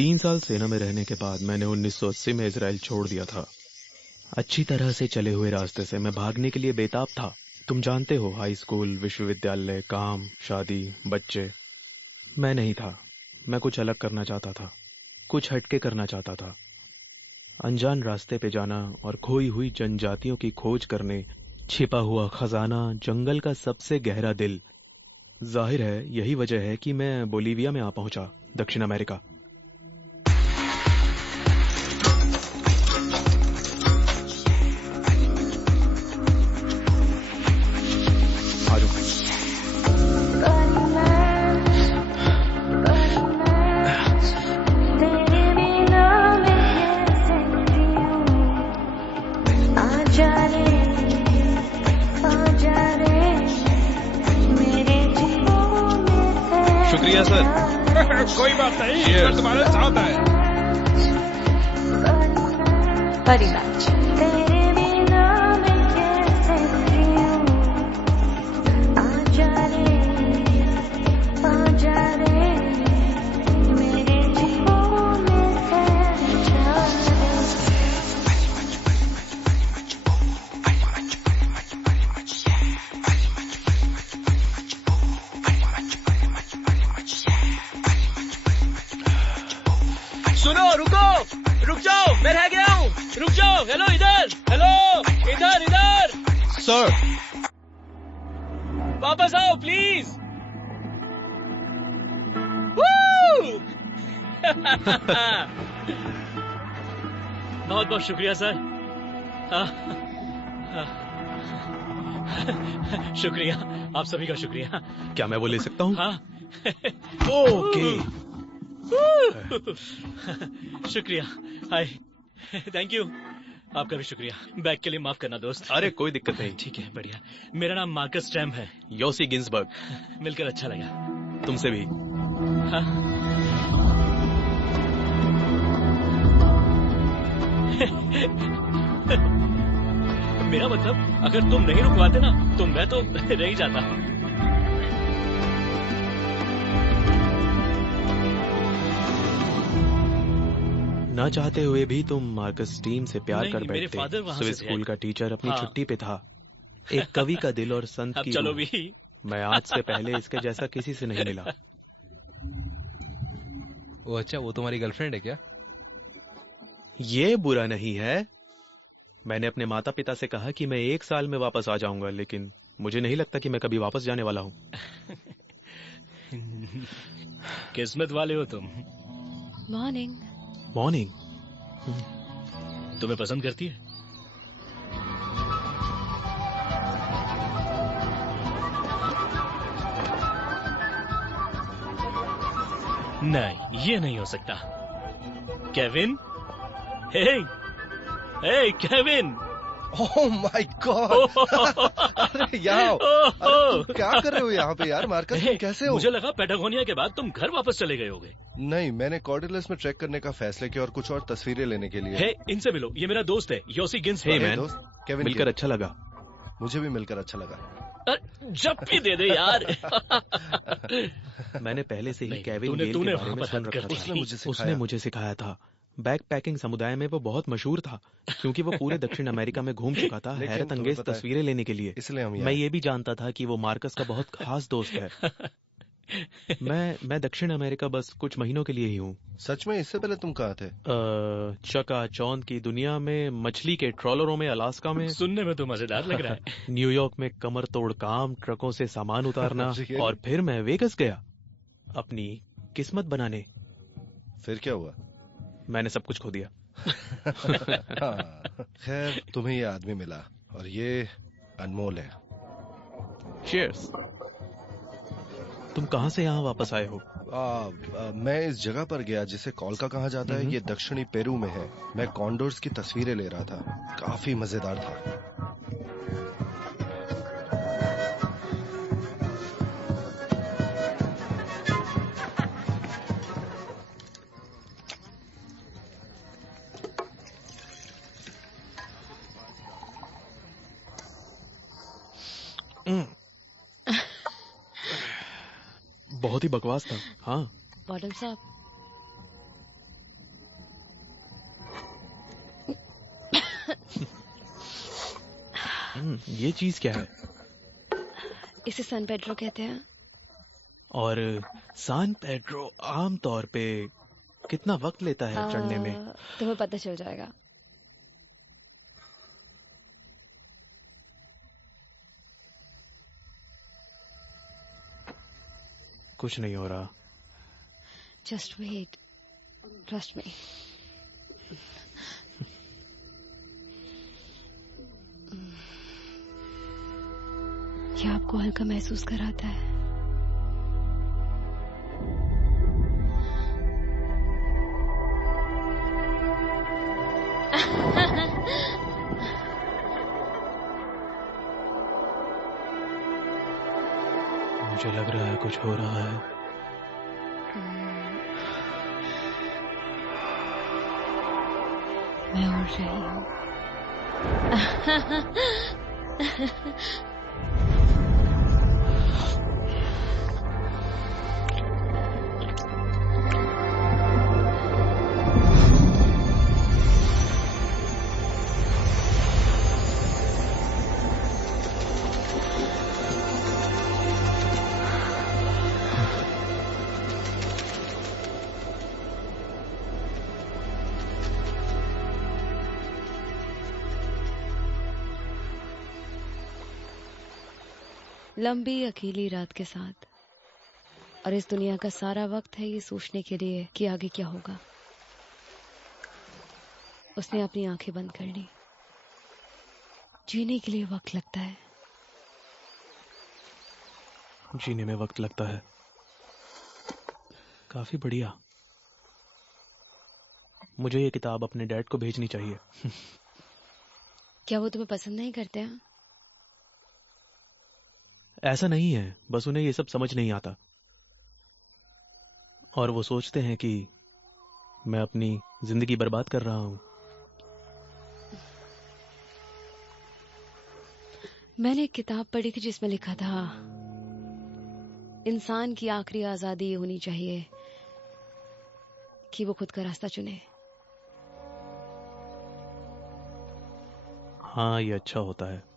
3 साल सेना में रहने के बाद मैंने 1980 में इजराइल छोड़ दिया था। अच्छी तरह से चले हुए रास्ते से मैं भागने के लिए बेताब था। तुम जानते हो, हाई स्कूल, विश्वविद्यालय, काम, शादी, बच्चे। मैं नहीं था। मैं कुछ अलग करना चाहता था, कुछ हटके करना चाहता था। अनजान रास्ते पे जाना और खोई हुई जनजातियों की खोज करने, छिपा हुआ खजाना, जंगल का सबसे गहरा दिल। जाहिर है यही वजह है कि मैं बोलीविया में आ पहुंचा, दक्षिण अमेरिका। शुक्रिया सर। कोई बात नहीं, मैं तुम्हारे साथ है। Very much. सुनो, रुको, रुक जाओ, मैं रह गया हूँ। रुक जाओ। हेलो इधर, हेलो इधर इधर। सर, वापस आओ प्लीज। बहुत बहुत शुक्रिया सर। शुक्रिया, आप सभी का शुक्रिया। क्या मैं वो ले सकता हूँ? हाँ। ओके। शुक्रिया। हाय, थैंक यू। आपका भी शुक्रिया। बैग के लिए माफ करना दोस्त। अरे कोई दिक्कत नहीं। ठीक है, बढ़िया। मेरा नाम मार्कस स्ट्रैम है। योसी गिंसबर्ग। मिलकर अच्छा लगा। तुमसे भी। हाँ? मेरा मतलब, अगर तुम नहीं रुकवाते ना तो मैं तो रह ही जाता। ना चाहते हुए भी तुम मार्कस टीम से प्यार नहीं, कर मेरे बैठते। फादर वहाँ स्विस से थे। स्कूल का टीचर अपनी हाँ। छुट्टी पे था। एक कवि का दिल और संत अब की चलो रूह। भी। मैं आज से पहले इसके जैसा किसी से नहीं मिला। वो अच्छा, वो तुम्हारी गर्लफ्रेंड है क्या? ये बुरा नहीं है। मैंने अपने माता पिता से कहा कि मैं 1 साल में वापस आ जाऊंगा, लेकिन मुझे नहीं लगता कि मैं कभी वापस जाने वाला हूँ। किस्मत वाले हो तुम। Morning. मॉर्निंग। तुम्हें पसंद करती है? नहीं, ये नहीं हो सकता। Kevin, hey, hey Kevin. Oh my God! अरे यार, अरे तुम क्या कर रहे हो यहाँ पे यार? मार्कस, तुम कैसे हो? मुझे लगा पैटागोनिया के बाद तुम घर वापस चले गए होगे। नहीं, मैंने कॉर्डिलस में ट्रैक करने का फैसला किया और कुछ और तस्वीरें लेने के लिए। हे, इनसे मिलो, ये मेरा दोस्त है, योसी गिंसबर्ग। हे मेरे मैन, दोस्त केविन मिलकर अच्छा लगा। मुझे भी मिलकर अच्छा लगा। जब भी दे दे यार। मैंने पहले से ही नहीं, केविन तूने- गेल तूने के बारे वहाँ में पर सुन हद रखा कर था। दी। उसने मुझे सिखाया था। बैक पैकिंग समुदाय में वो बहुत मशहूर था, क्योंकि वो पूरे दक्षिण अमेरिका में घूम चुका था, लेकिन हैरत तुम्हें अंगेज पता है, तस्वीरें लेने के लिए। इसलिए हम मैं यहाँ ये भी जानता था कि वो मार्कस का बहुत खास दोस्त है। मैं दक्षिण अमेरिका बस कुछ महीनों के लिए ही हूँ। सच में? इससे पहले तुम कहाँ थे? चकाचौंध की दुनिया में, मछली के ट्रॉलरों में, अलास्का में। सुनने में तो मजेदार लग रहा है। न्यूयॉर्क में कमर तोड़ काम, ट्रकों से सामान उतारना। Really? और फिर मैं वेगस गया अपनी किस्मत बनाने। फिर क्या हुआ? मैंने सब कुछ खो दिया। हाँ, खैर तुम्हें ये आदमी मिला और ये अनमोल है। चीयर्स। तुम कहाँ से यहाँ वापस आए हो? मैं इस जगह पर गया जिसे कॉल्का कहा जाता है। ये दक्षिणी पेरू में है। मैं कॉन्डोर्स की तस्वीरें ले रहा था। काफी मजेदार था। बहुत ही बकवास था। हाँ, बॉटम साहब, ये चीज क्या है? इसे सान पेड्रो कहते हैं। और सान पेड्रो आम तौर पे कितना वक्त लेता है चढ़ने में? तुम्हें पता चल जाएगा। कुछ नहीं हो रहा। Just wait, trust me. ये आपको हल्का महसूस कराता है। मुझे लग रहा है कुछ हो रहा है। मैं उड़ रही हूँ। लंबी अकेली रात के साथ, और इस दुनिया का सारा वक्त है ये सोचने के लिए कि आगे क्या होगा। उसने अपनी आंखें बंद कर ली। जीने के लिए वक्त लगता है। जीने में वक्त लगता है। काफी बढ़िया। मुझे ये किताब अपने डैड को भेजनी चाहिए। क्या वो तुम्हें पसंद नहीं करते हैं? ऐसा नहीं है, बस उन्हें ये सब समझ नहीं आता और वो सोचते हैं कि मैं अपनी जिंदगी बर्बाद कर रहा हूं। मैंने एक किताब पढ़ी थी जिसमें लिखा था, इंसान की आखिरी आजादी ये होनी चाहिए कि वो खुद का रास्ता चुने। हाँ, ये अच्छा होता है।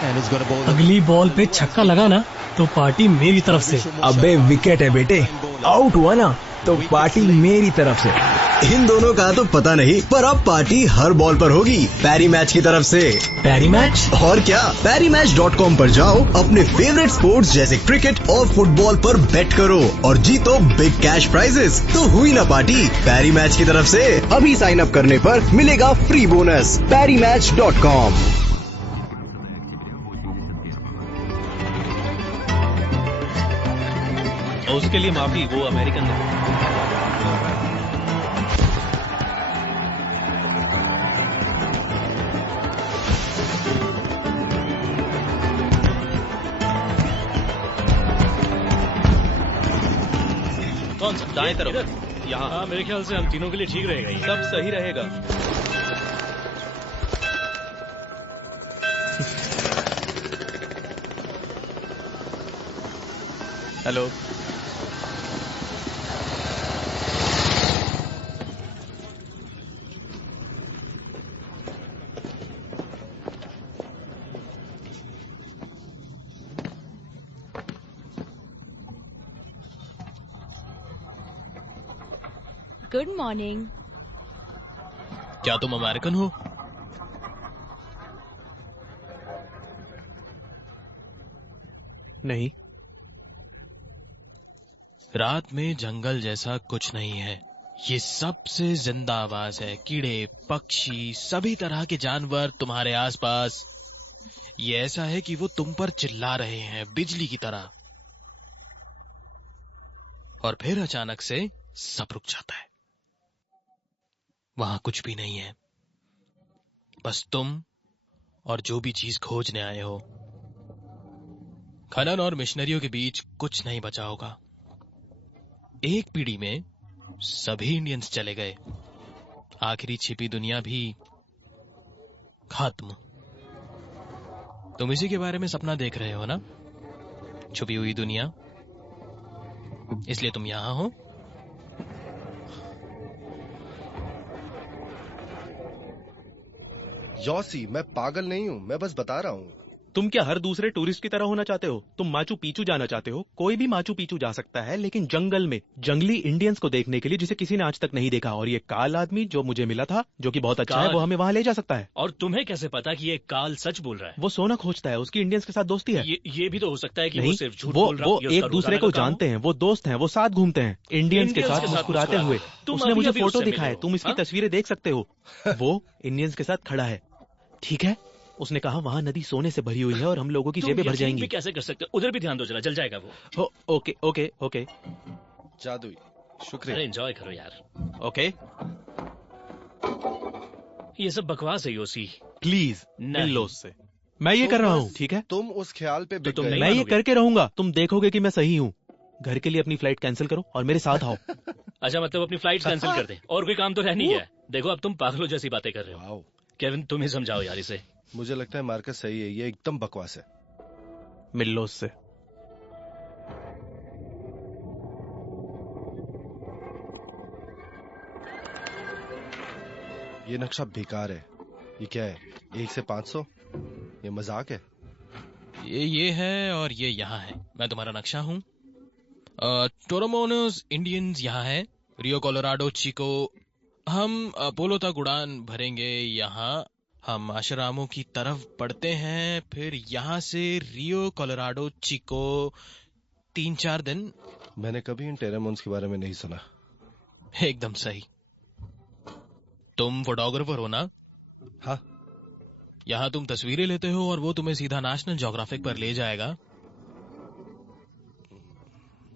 अगली बॉल पे छक्का लगा ना तो पार्टी मेरी तरफ से। अबे विकेट है बेटे, आउट हुआ ना तो पार्टी मेरी तरफ से। इन दोनों का तो पता नहीं, पर अब पार्टी हर बॉल पर होगी पैरी मैच की तरफ से। पैरी मैच? और क्या, PariMatch.com पर जाओ, अपने फेवरेट स्पोर्ट्स जैसे क्रिकेट और फुटबॉल पर बेट करो और जीतो बिग कैश प्राइजेस। तो हुई ना पार्टी पैरी मैच की तरफ से। अभी साइन अप करने पर मिलेगा फ्री बोनस। PariMatch.com। और उसके लिए माफी, वो अमेरिकन है। कौन सा? दाएं तरफ, यहाँ। हाँ, मेरे ख्याल से हम तीनों के लिए ठीक रहेगा ये। सब सही रहेगा। हेलो। Good morning. क्या तुम अमेरिकन हो? नहीं। रात में जंगल जैसा कुछ नहीं है। ये सबसे जिंदा आवाज है। कीड़े, पक्षी, सभी तरह के जानवर तुम्हारे आसपास। ये ऐसा है कि वो तुम पर चिल्ला रहे हैं, बिजली की तरह। और फिर अचानक से सब रुक जाता है। वहां कुछ भी नहीं है, बस तुम और जो भी चीज खोजने आए हो। खनन और मिशनरियों के बीच कुछ नहीं बचा होगा। एक पीढ़ी में सभी इंडियंस चले गए। आखिरी छिपी दुनिया भी खत्म। तुम इसी के बारे में सपना देख रहे हो ना, छुपी हुई दुनिया। इसलिए तुम यहां हो। यॉसी, मैं पागल नहीं हूँ, मैं बस बता रहा हूँ। तुम क्या हर दूसरे टूरिस्ट की तरह होना चाहते हो? तुम माचू पीचू जाना चाहते हो? कोई भी माचू पीचू जा सकता है, लेकिन जंगल में जंगली इंडियंस को देखने के लिए जिसे किसी ने आज तक नहीं देखा। और ये काल आदमी जो मुझे मिला था, जो कि बहुत अच्छा है, वो हमें वहाँ ले जा सकता है। और तुम्हें कैसे पता कि ये काल सच बोल रहा है? वो सोना खोजता है, उसकी इंडियंस के साथ दोस्ती है। ये भी तो हो सकता है कि नहीं, वो सिर्फ झूठ बोल रहा है। वो एक दूसरे को जानते हैं, वो दोस्त हैं, वो साथ घूमते हैं इंडियंस के साथ मुस्कुराते हुए। उसने मुझे फोटो दिखाया, तुम इसकी तस्वीरें देख सकते हो। वो इंडियंस के साथ खड़ा है, ठीक है? उसने कहा वहाँ नदी सोने से भरी हुई है और हम लोगों की जेबें भर जाएंगी। कैसे कर सकते हो? उधर भी ध्यान दो जरा, जल जाएगा वो। Okay okay okay. जादुई, शुक्रिया। अरे एंजॉय करो यार। ओके। ये सब बकवास है योसी। प्लीज मिल लो उससे। मैं ये कर रहा हूँ, ठीक है? तुम उस ख्याल पे बिक गए। मैं ये करके रहूंगा, तुम देखोगे कि मैं सही हूँ। घर के लिए अपनी फ्लाइट कैंसिल करो और मेरे साथ आओ। अच्छा, मतलब अपनी फ्लाइट कैंसिल कर दे, और कोई काम तो है नहीं है। देखो अब तुम पागलों जैसी बातें कर रहे हो। केविन, तुम ही समझाओ यार इसे। मुझे लगता है मार्कस सही है, ये एकदम बकवास है। मिल लो उससे। ये नक्शा बेकार है। ये क्या है? 1 से 500? ये मजाक है। ये है और ये यहाँ है। मैं तुम्हारा नक्शा हूँ। टोरोमोनोस इंडियंस यहाँ है। रियो कोलोराडो चिको। हम अपोलो तक उड़ान भरेंगे। यहाँ हम आश्रामों की तरफ बढ़ते हैं, फिर यहाँ से रियो कोलोराडो चिको 3-4 दिन। मैंने कभी इन टेरामोन्स के बारे में नहीं सुना। एकदम सही। तुम फोटोग्राफर हो ना? हाँ। यहाँ तुम तस्वीरें लेते हो और वो तुम्हें सीधा नेशनल ज्योग्राफिक पर ले जाएगा।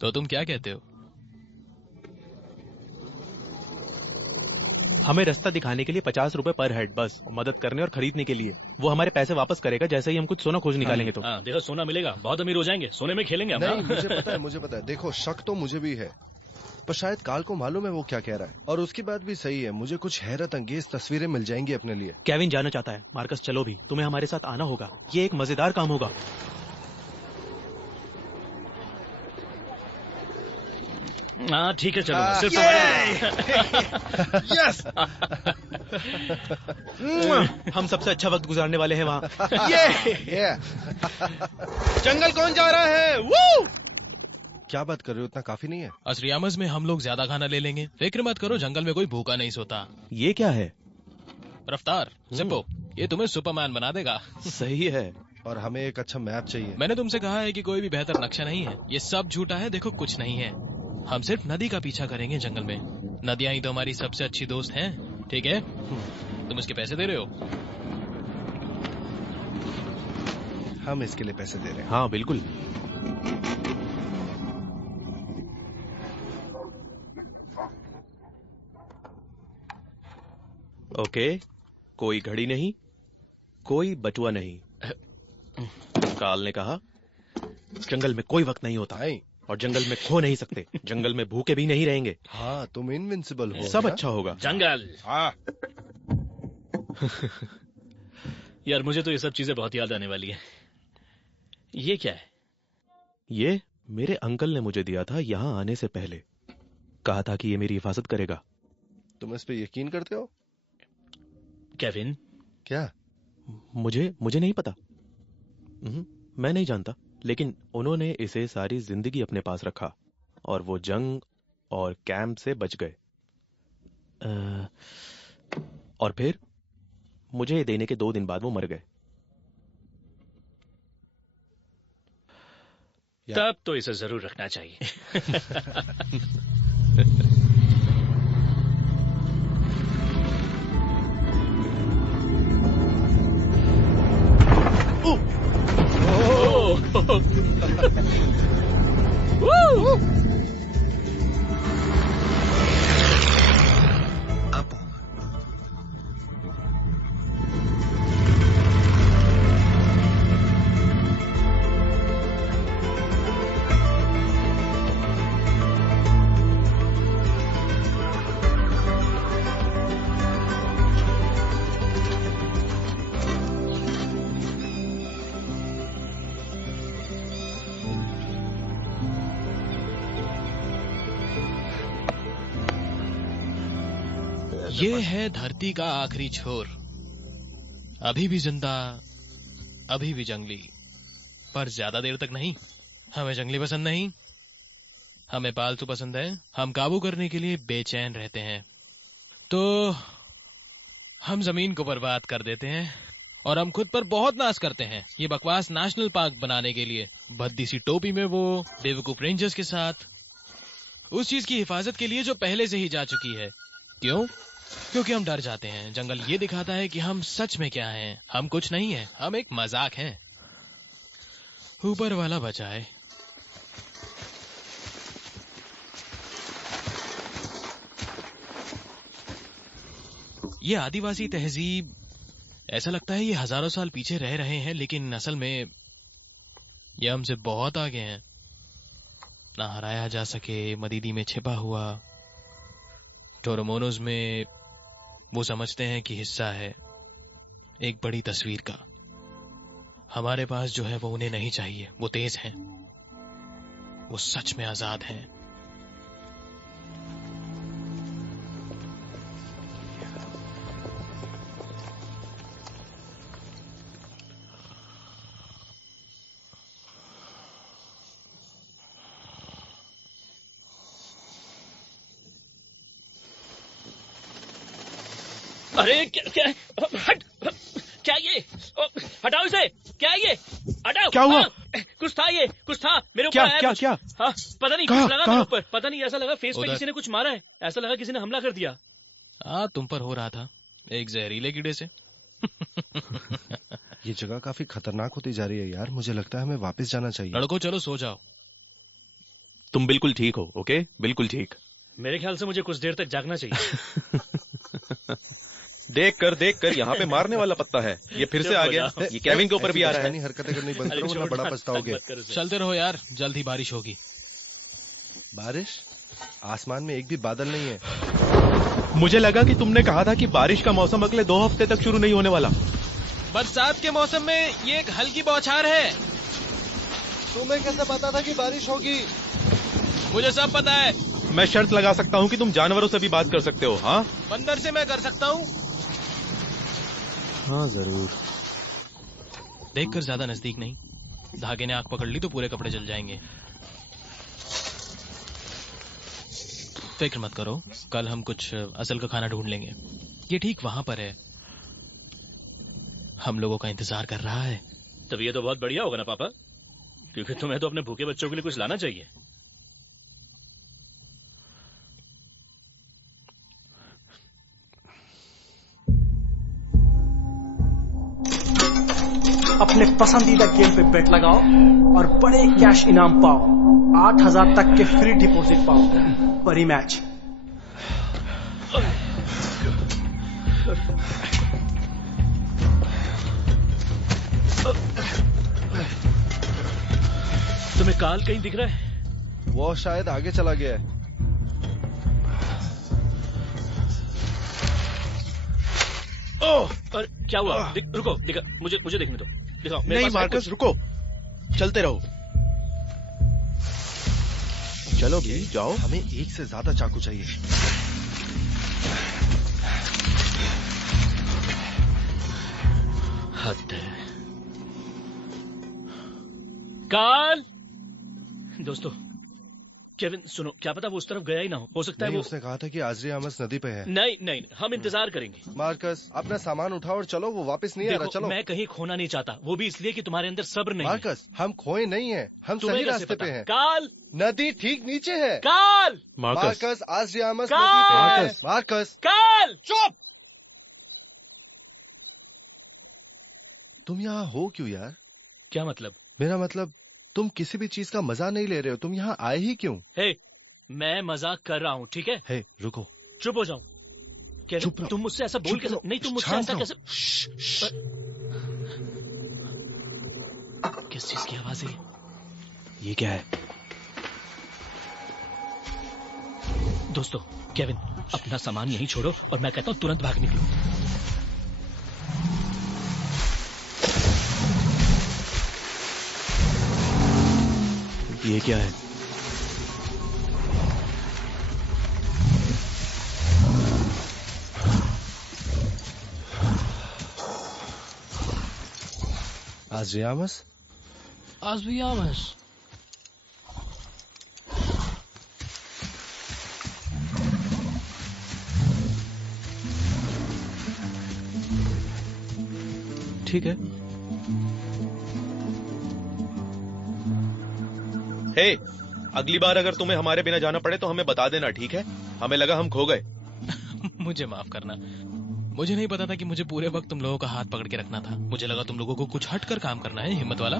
तो तुम क्या कहते हो? हमें रास्ता दिखाने के लिए 50 रुपए पर हेड बस, और मदद करने और खरीदने के लिए। वो हमारे पैसे वापस करेगा जैसे ही हम कुछ सोना खोज निकालेंगे। तो देखो सोना मिलेगा, बहुत अमीर हो जाएंगे, सोने में खेलेंगे हम। नहीं, मुझे पता है। देखो, शक तो मुझे भी है, पर शायद काल को मालूम है वो क्या कह रहा है। और उसकी बात भी सही है, मुझे कुछ हैरत अंगेज तस्वीरें मिल जाएंगी अपने लिए। केविन जाना चाहता है। मार्कस चलो भी, तुम्हें हमारे साथ आना होगा। ये एक मजेदार काम होगा। हाँ ठीक है, चलो। सिर्फ यस। हम सबसे अच्छा वक्त गुजारने वाले हैं वहाँ। जंगल कौन जा रहा है? वो क्या बात कर रहे हो? इतना काफी नहीं है? असरियामस में हम लोग ज्यादा खाना ले लेंगे। फिक्र मत करो, जंगल में कोई भूखा नहीं सोता। ये क्या है? रफ्तार जिप्पो, ये तुम्हें सुपरमैन बना देगा। सही है। और हमें एक अच्छा मैप चाहिए। मैंने तुमसे कहा है कि कोई भी बेहतर नक्शा नहीं है। ये सब झूठा है। देखो कुछ नहीं है। हम सिर्फ नदी का पीछा करेंगे जंगल में। नदियां ही तो हमारी सबसे अच्छी दोस्त हैं, ठीक है? तुम इसके पैसे दे रहे हो? हम इसके लिए पैसे दे रहे हैं। हाँ बिल्कुल। ओके, कोई घड़ी नहीं, कोई बटुआ नहीं। काल ने कहा जंगल में कोई वक्त नहीं होता है और जंगल में खो नहीं सकते। जंगल में भूखे भी नहीं रहेंगे। हाँ, तुम इनविंसिबल हो। सब अच्छा होगा। जंगल। हाँ। यार मुझे तो ये सब चीजें बहुत याद आने वाली है। ये क्या है? ये मेरे अंकल ने मुझे दिया था यहाँ आने से पहले। कहा था कि ये मेरी हिफाजत करेगा। तुम इस पे यकीन करते हो? केविन, क्या? मुझे नहीं पता। मैं नहीं जानता, लेकिन उन्होंने इसे सारी जिंदगी अपने पास रखा और वो जंग और कैंप से बच गए। और फिर मुझे देने के 2 दिन बाद वो मर गए। तब तो इसे जरूर रखना चाहिए। ये है धरती का आखिरी छोर। अभी भी जिंदा, अभी भी जंगली, पर ज्यादा देर तक नहीं। हमें जंगली पसंद नहीं, हमें पालतू पसंद है। हम काबू करने के लिए बेचैन रहते हैं, तो हम जमीन को बर्बाद कर देते हैं और हम खुद पर बहुत नाज करते हैं। ये बकवास नेशनल पार्क बनाने के लिए, भद्दी सी टोपी में वो बेवकूफ रेंजर्स के साथ, उस चीज की हिफाजत के लिए जो पहले से ही जा चुकी है। क्यों? क्योंकि हम डर जाते हैं। जंगल ये दिखाता है कि हम सच में क्या हैं। हम कुछ नहीं है, हम एक मजाक हैं। ऊपर वाला बचाए। ये आदिवासी तहजीब, ऐसा लगता है ये हजारों साल पीछे रह रहे हैं, लेकिन असल में ये हमसे बहुत आगे हैं। ना हराया जा सके, मदीदी में छिपा हुआ, टोरोमोनोज में वो समझते हैं कि हिस्सा है एक बड़ी तस्वीर का। हमारे पास जो है वो उन्हें नहीं चाहिए। वो तेज हैं, वो सच में आजाद हैं। अरे क्या हट, क्या ये? हटाओ इसे। क्या ये? हटाओ। क्या हुआ? कुछ था, ये कुछ था मेरे ऊपर। क्या आया क्या कुछ। क्या? हाँ, पता नहीं, कहाँ, कुछ लगा कहाँ? मेरे ऊपर। पता नहीं, ऐसा लगा फेस पे उधर। किसी ने कुछ मारा है। ऐसा लगा किसी ने हमला कर दिया। तुम पर हो रहा था एक जहरीले कीड़े से। ये जगह काफी खतरनाक होती जा रही है यार। मुझे लगता है हमें वापस जाना चाहिए। लड़को चलो सो जाओ। तुम बिल्कुल ठीक हो, ओके? बिल्कुल ठीक। मेरे ख्याल से मुझे कुछ देर तक जागना चाहिए। देख कर यहाँ पे मारने वाला पत्ता है। ये फिर से आ गया। ये केविन के ऊपर भी आ रहा है। हरकतें करनी बंद करो वरना बड़ा पछताओगे। चलते रहो यार, जल्द ही बारिश होगी। बारिश? आसमान में एक भी बादल नहीं है। मुझे लगा कि तुमने कहा था कि बारिश का मौसम अगले 2 हफ्ते तक शुरू नहीं होने वाला। बरसात के मौसम में ये एक हल्की बौछार है। तुम्हें कैसे पता था कि बारिश होगी? मुझे सब पता है। मैं शर्त लगा सकता हूँ कि तुम जानवरों से भी बात कर सकते हो। हाँ बंदर से मैं कर सकता हूँ। हाँ जरूर। देखकर ज्यादा नजदीक नहीं, धागे ने आग पकड़ ली तो पूरे कपड़े जल जाएंगे। फिक्र मत करो, कल हम कुछ असल का खाना ढूंढ लेंगे। ये ठीक वहां पर है, हम लोगों का इंतजार कर रहा है। तब ये तो बहुत बढ़िया होगा ना पापा, क्योंकि तुम्हें तो अपने भूखे बच्चों के लिए कुछ लाना चाहिए। अपने पसंदीदा गेम पे बेट लगाओ और बड़े कैश इनाम पाओ। 8,000 तक के फ्री डिपॉजिट पाओ। परी मैच। तुम्हें काल कहीं दिख रहा है? वो शायद आगे चला गया है। ओह, और क्या हुआ? रुको, दिखा, मुझे देखने दो। दिखाओ। नहीं मार्कस, रुको, चलते रहो। चलो भी जाओ। हमें एक से ज्यादा चाकू चाहिए। हद है। काल, दोस्तों, केविन सुनो, क्या पता वो उस तरफ गया ही ना हो सकता है वो। उसने कहा था कि आजरी आमस नदी पे है। नहीं, हम इंतजार करेंगे। मार्कस, अपना सामान उठाओ और चलो, वो वापस नहीं आ रहा। चलो। मैं कहीं खोना नहीं चाहता, वो भी इसलिए कि तुम्हारे अंदर सब्र नहीं है। मार्कस, हम खोए नहीं है, हम सही रास्ते पे हैं। काल, नदी ठीक नीचे है। काल, मार्कस, आजरी आमस काल! नदी पे है। मार्कस, काल, चुप! तुम यहाँ हो क्यों यार? क्या मतलब? मेरा मतलब, तुम किसी भी चीज का मजा नहीं ले रहे हो। तुम यहाँ आए ही क्यों? हे, मैं मजाक कर रहा हूँ, ठीक है? हे, रुको। चुप हो जाओ। चुप रहो। तुम मुझसे ऐसा बोल कैसे? नहीं, तुम मुझसे ऐसा कैसे? किस चीज की आवाज है? ये क्या है? दोस्तों, केविन, अपना सामान यहीं छोड़ो और मैं कहता हूँ तुरंत भाग निकलो। ये क्या है? आज रियामस ठीक है। हे, अगली बार अगर तुम्हें हमारे बिना जाना पड़े तो हमें बता देना, ठीक है? हमें लगा हम खो गए। मुझे माफ करना, मुझे नहीं पता था कि मुझे पूरे वक्त तुम लोगों का हाथ पकड़ के रखना था। मुझे लगा तुम लोगों को कुछ हट कर काम करना है, हिम्मत वाला।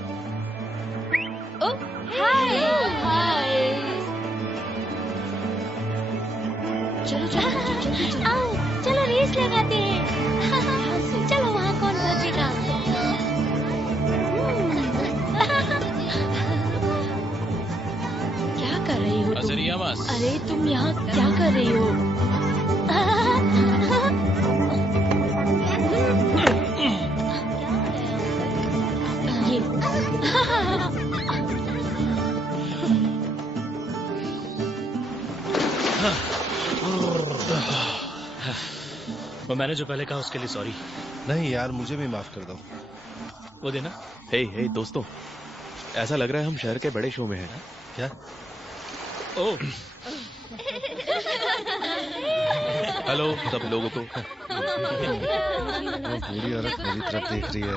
चलो चलो आओ, चलो रेस लगाते हैं। चलो वहाँ कौन बचेगा। क्या कर रही हो तुम? रियामस, अरे तुम यहाँ क्या कर रही हो? ये वो मैंने जो पहले कहा उसके लिए सॉरी। नहीं यार, मुझे भी माफ कर दो। वो देना। हे दोस्तों, ऐसा लग रहा है हम शहर के बड़े शो में हैं। क्या? ओह, हेलो सब लोगों को। वो बूढ़ी औरत मेरी तरफ देख रही है।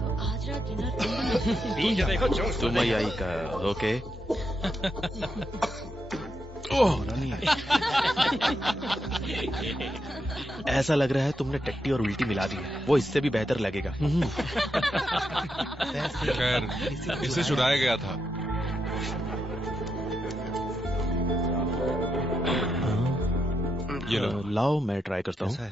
तो आज रात डिनर ठीक है, देखो जोश तो तुम नहीं। आई का ओके। ऐसा लग रहा है तुमने टट्टी और उल्टी मिला दी है, वो इससे भी बेहतर लगेगा। खैर, इसे छुड़ाया गया था। ये लो। लाओ मैं ट्राई करता हूँ। कैसा है?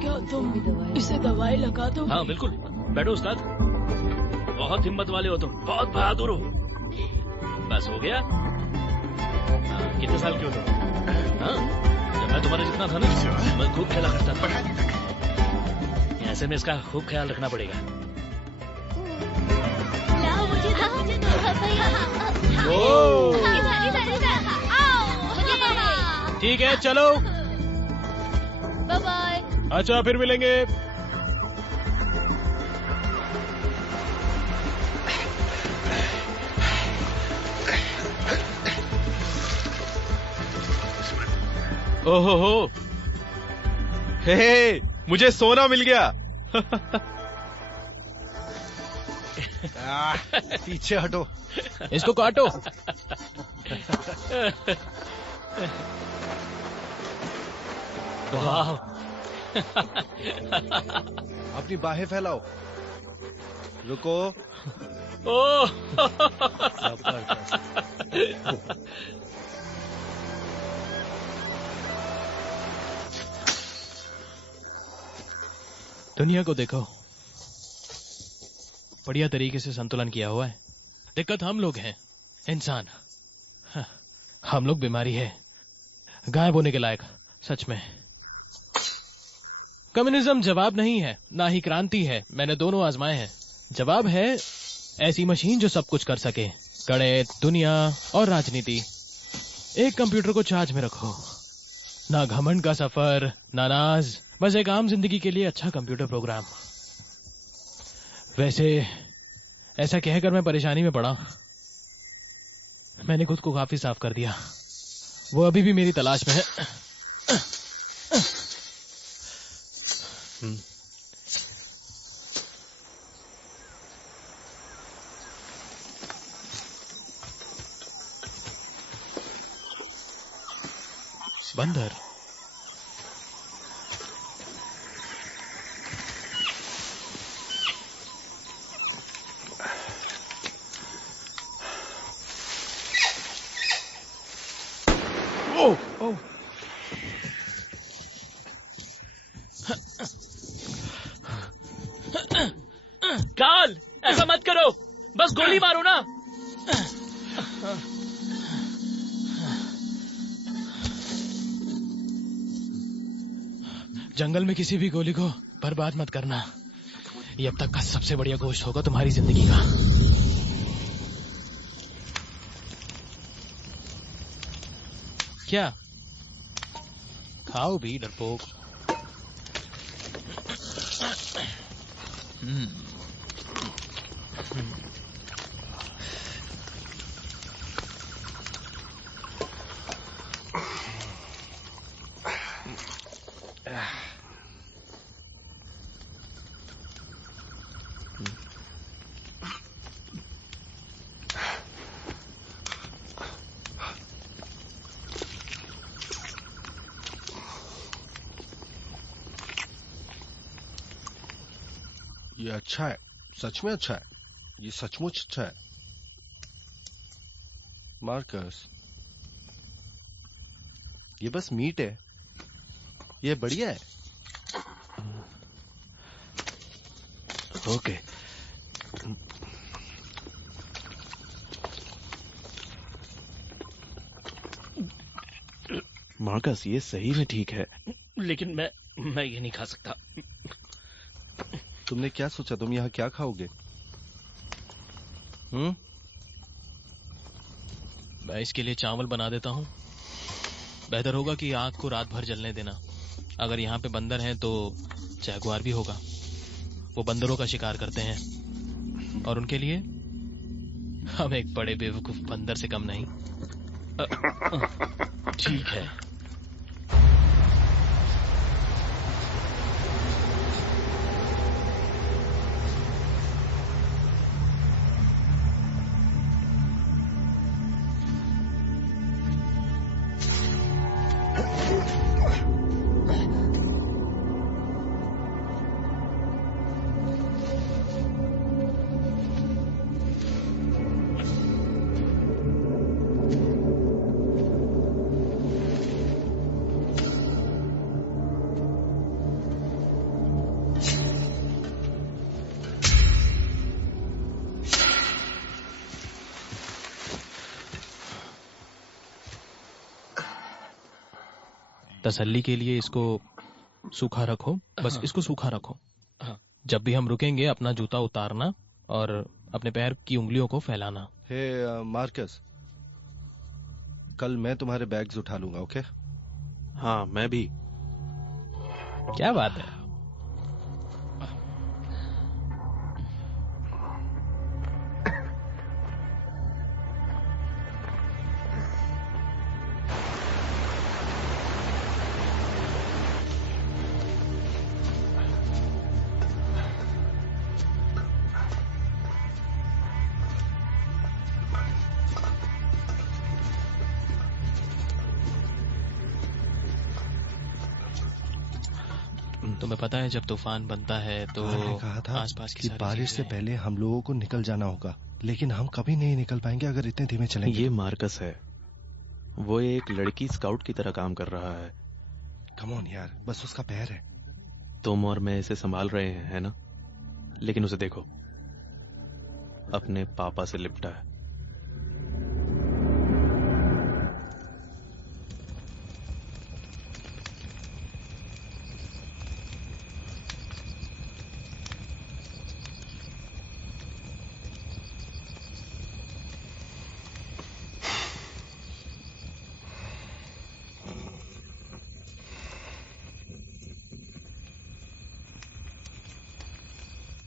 क्या तुम इसे दवाई लगा दो? हाँ बिल्कुल, बैठो उस्ताद। बहुत हिम्मत वाले हो तुम, बहुत बहादुर हो। बस हो गया। हाँ, कितने साल के हो तुम? हाँ, जब मैं तुम्हारे जितना था ना, मैं खूब खेला करता था। ऐसे में इसका खूब ख्याल रखना पड़ेगा। लाओ मुझे दो, मुझे दो। भैया, ओ, इधर, इधर, इधर। आओ, मुझे दो। ठीक है चलो। Bye bye. अच्छा फिर मिलेंगे। ओहो, हे, मुझे सोना मिल गया। पीछे हटो। इसको काटो। वाह, अपनी बाहें फैलाओ। रुको। ओह, दुनिया को देखो, बढ़िया तरीके से संतुलन किया हुआ है। दिक्कत हम लोग हैं, इंसान। हाँ, हम लोग बीमारी है, गायब होने के लायक। सच में कम्युनिज्म जवाब नहीं है, ना ही क्रांति है। मैंने दोनों आजमाए हैं। जवाब है ऐसी मशीन जो सब कुछ कर सके। गणित, दुनिया और राजनीति। एक कंप्यूटर को चार्ज में रखो। ना घमंड का सफर, ना नाज, बस एक आम जिंदगी के लिए अच्छा कंप्यूटर प्रोग्राम। वैसे ऐसा कहकर मैं परेशानी में पड़ा। मैंने खुद को काफी साफ कर दिया। वो अभी भी मेरी तलाश में है। बंदर। काल, ऐसा मत करो, बस गोली मारो ना। जंगल में किसी भी गोली को बर्बाद मत करना। ये अब तक का सबसे बढ़िया गोश्त होगा तुम्हारी जिंदगी का। क्या खाओ भी डरपोक। ये अच्छा है, सच में अच्छा है, ये सचमुच अच्छा है। मार्कस, ये बस मीट है, ये बढ़िया है। ओके। मार्कस, ये सही में ठीक है। लेकिन मैं ये नहीं खा सकता। तुमने क्या सोचा, तुम यहाँ क्या खाओगे? मैं इसके लिए चावल बना देता हूँ। बेहतर होगा कि आग को रात भर जलने देना। अगर यहाँ पे बंदर हैं तो जैगुआर भी होगा। वो बंदरों का शिकार करते हैं और उनके लिए हम एक बड़े बेवकूफ बंदर से कम नहीं। ठीक है। तसल्ली के लिए इसको सूखा रखो, बस इसको सूखा रखो। जब भी हम रुकेंगे अपना जूता उतारना और अपने पैर की उंगलियों को फैलाना। हे मार्कस, कल मैं तुम्हारे बैग्स उठा लूंगा, ओके? हाँ, मैं भी। क्या बात है। तुम्हें पता है जब तूफान बनता है तो मैंने कहा था आसपास की कि बारिश से पहले हम लोगों को निकल जाना होगा, लेकिन हम कभी नहीं निकल पाएंगे अगर इतने धीमे चलेंगे। ये मार्कस है, वो एक लड़की स्काउट की तरह काम कर रहा है। कम ऑन यार, बस उसका पैर है। तुम और मैं इसे संभाल रहे हैं, है ना? लेकिन उसे देखो, अपने पापा से लिपटा है।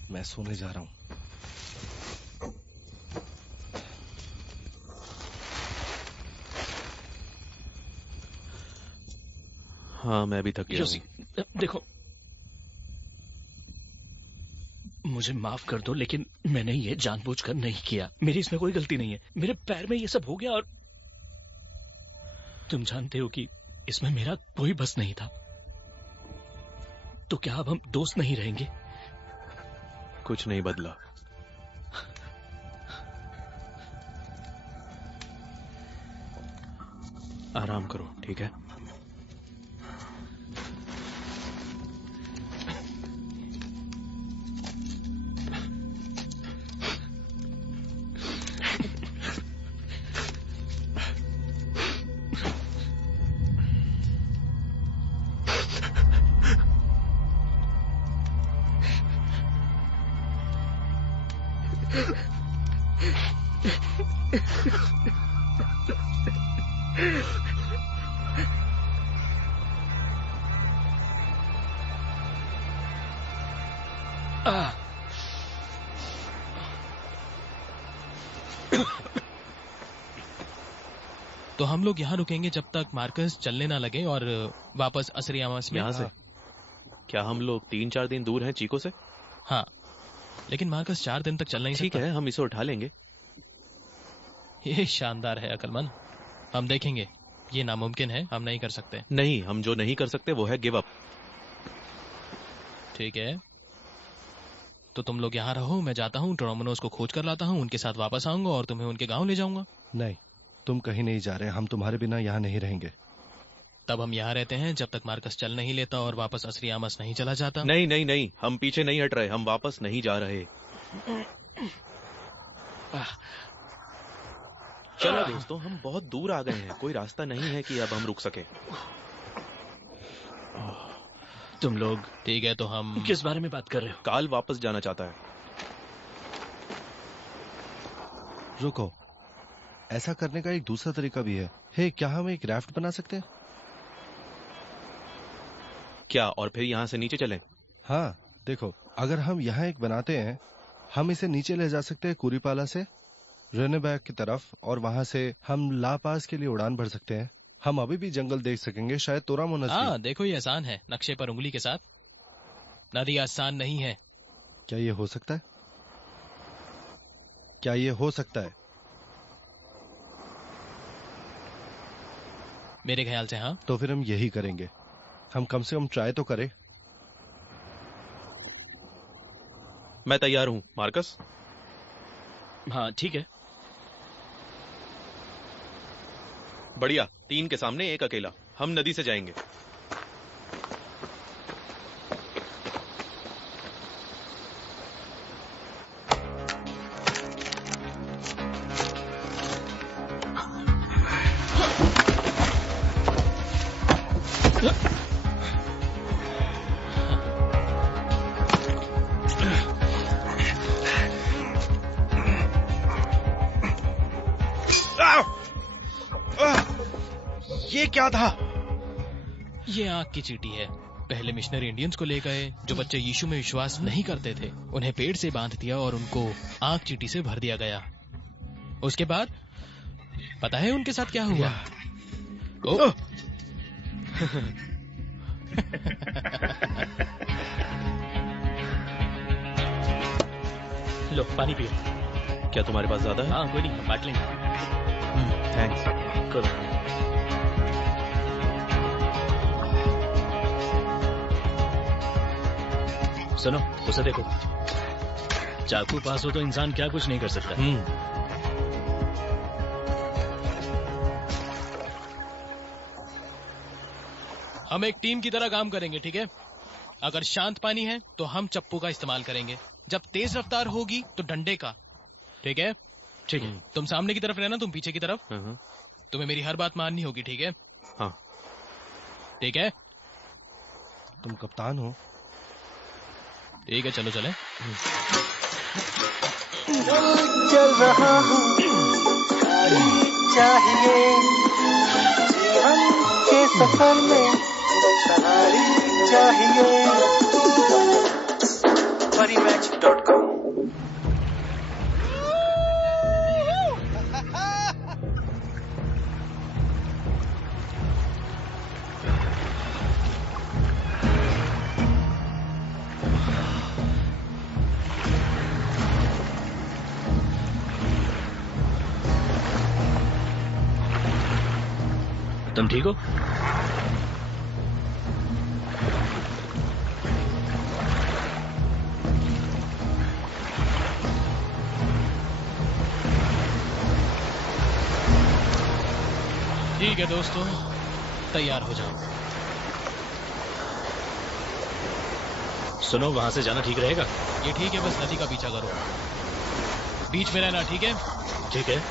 मैं सोने जा रहा हूं। हाँ, मैं भी थक गया हूं। देखो, मुझे माफ कर दो, लेकिन मैंने ये जानबूझकर नहीं किया। मेरी इसमें कोई गलती नहीं है। मेरे पैर में ये सब हो गया और तुम जानते हो कि इसमें मेरा कोई बस नहीं था। तो क्या अब हम दोस्त नहीं रहेंगे? कुछ नहीं बदला। आराम करो, ठीक है? तो हम लोग यहाँ रुकेंगे जब तक मार्कस चलने ना लगे और वापस असरियामास में। यहाँ से? क्या हम लोग 3-4 दिन दूर हैं चीको से? हाँ, लेकिन मार्कस 4 दिन तक चल नहीं सकता। ठीक है, हम इसे उठा लेंगे। ये शानदार है अकलमंद। हम देखेंगे। ये नामुमकिन है, हम नहीं कर सकते। नहीं, हम जो नहीं कर सकते वो है गिव अप। ठीक है, तो तुम लोग यहाँ रहो, मैं जाता हूँ, ट्रोमोनोस को खोज कर लाता हूँ, उनके साथ वापस आऊंगा और तुम्हें उनके गांव ले जाऊंगा। नहीं, तुम कहीं नहीं जा रहे, हम तुम्हारे बिना यहाँ नहीं रहेंगे। तब हम यहाँ रहते हैं जब तक मार्कस चल नहीं लेता और वापस असरियामस नहीं चला जाता। नहीं नहीं नहीं, हम पीछे नहीं हट रहे, हम वापस नहीं जा रहे। चलो दोस्तों, हम बहुत दूर आ गए हैं, कोई रास्ता नहीं है कि अब हम रुक सके। तुम लोग ठीक है, तो हम किस बारे में बात कर रहे हो? काल वापस जाना चाहता है। रुको, ऐसा करने का एक दूसरा तरीका भी है। हे, क्या हम एक राफ्ट बना सकते हैं? क्या, और फिर यहाँ से नीचे चलें? हाँ, देखो, अगर हम यहाँ एक बनाते हैं, हम इसे नीचे ले जा सकते हैं कुरीपाला से रेनेबैग की तरफ, और वहां से हम ला पास के लिए उड़ान भर सकते हैं। हम अभी भी जंगल देख सकेंगे, शायद तोरामोनस भी। हाँ, देखो ये आसान है, नक्शे पर उंगली के साथ। नदी आसान नहीं है। क्या ये हो सकता है? क्या ये हो सकता है? मेरे ख्याल से हाँ। तो फिर हम यही करेंगे। हम कम से कम ट्राई तो करें। मैं तैयार हूँ मार्कस। हाँ ठीक है। बढ़िया, 3 के सामने 1 अकेला। हम नदी से जाएंगे। ये क्या था? ये आग की चींटी है। पहले मिशनरी इंडियंस को ले गए जो बच्चे यीशु में विश्वास नहीं करते थे। उन्हें पेड़ से बांध दिया और उनको आग चींटी से भर दिया गया। उसके बाद पता है उनके साथ क्या हुआ? लो पानी पियो। क्या तुम्हारे पास ज्यादा है? हाँ कोई नहीं, हम बांट लेंगे। थैंक्स। कोई बात नहीं। सुनो, उसे देखो। चाकू पास हो तो इंसान क्या कुछ नहीं कर सकता। हम एक टीम की तरह काम करेंगे, ठीक है? अगर शांत पानी है तो हम चप्पू का इस्तेमाल करेंगे, जब तेज रफ्तार होगी तो डंडे का, ठीक है? ठीक है। तुम सामने की तरफ रहना, तुम पीछे की तरफ। तुम्हें मेरी हर बात माननी होगी, ठीक है? हाँ ठीक है। तुम कप्तान हो। ठीक है, चलो चले। चल रहा हूँ, चाहिए जीवन के सफर में सवारी चाहिए। PariMatch.com। तुम ठीक हो? ठीक है दोस्तों, तैयार हो जाओ। सुनो, वहां से जाना ठीक रहेगा? ये ठीक है, बस नदी का पीछा करो, बीच में रहना, ठीक है? ठीक है।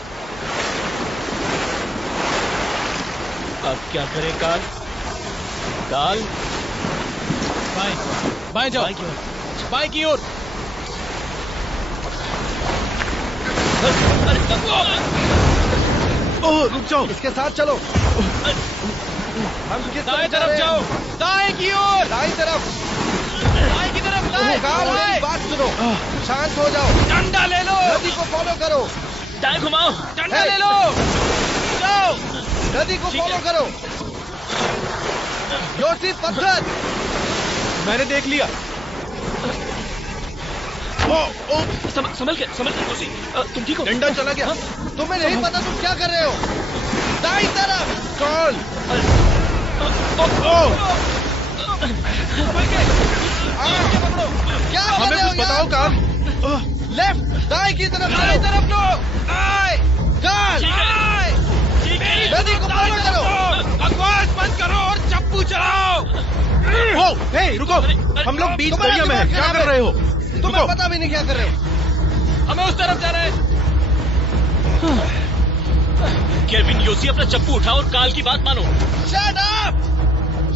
अब क्या करें काल? काल, बाएं बाएं जाओ, बाएं की ओर। बाएं की ओर। ओह, रुक जाओ, इसके साथ चलो। हम किस दाएं तरफ जाओ, दाएं की ओर, दाएं तरफ। दाएं की तरफ, काल, मेरी बात सुनो, शांत हो जाओ। डंडा ले लो, नदी को फॉलो करो। दाएं घुमाओ। डंडा ले लो, जाओ। नदी को फॉलो करो। योसी पत्थर। मैंने देख लिया। संभल के जोशी, तुम ठीक हो? डंडा चला गया। तुम्हें नहीं पता तुम क्या कर रहे हो। दाईं तरफ। काल, क्या कर हमें रहे हो कुछ बताओ यार? काल। लेफ्ट, दाएं की तरफ, दाएं तरफ लो। काल, नदी को फॉलो करो। बकवास बंद करो और चप्पू चलाओ। हे, रुको, हम लोग बीच दरिया में हैं। क्या कर रहे हो? तुम्हें पता भी नहीं क्या कर रहे हो। हमें उस तरफ जा रहे हैं। केविन, योसी अपना चप्पू उठाओ और काल की बात मानो। Shut up!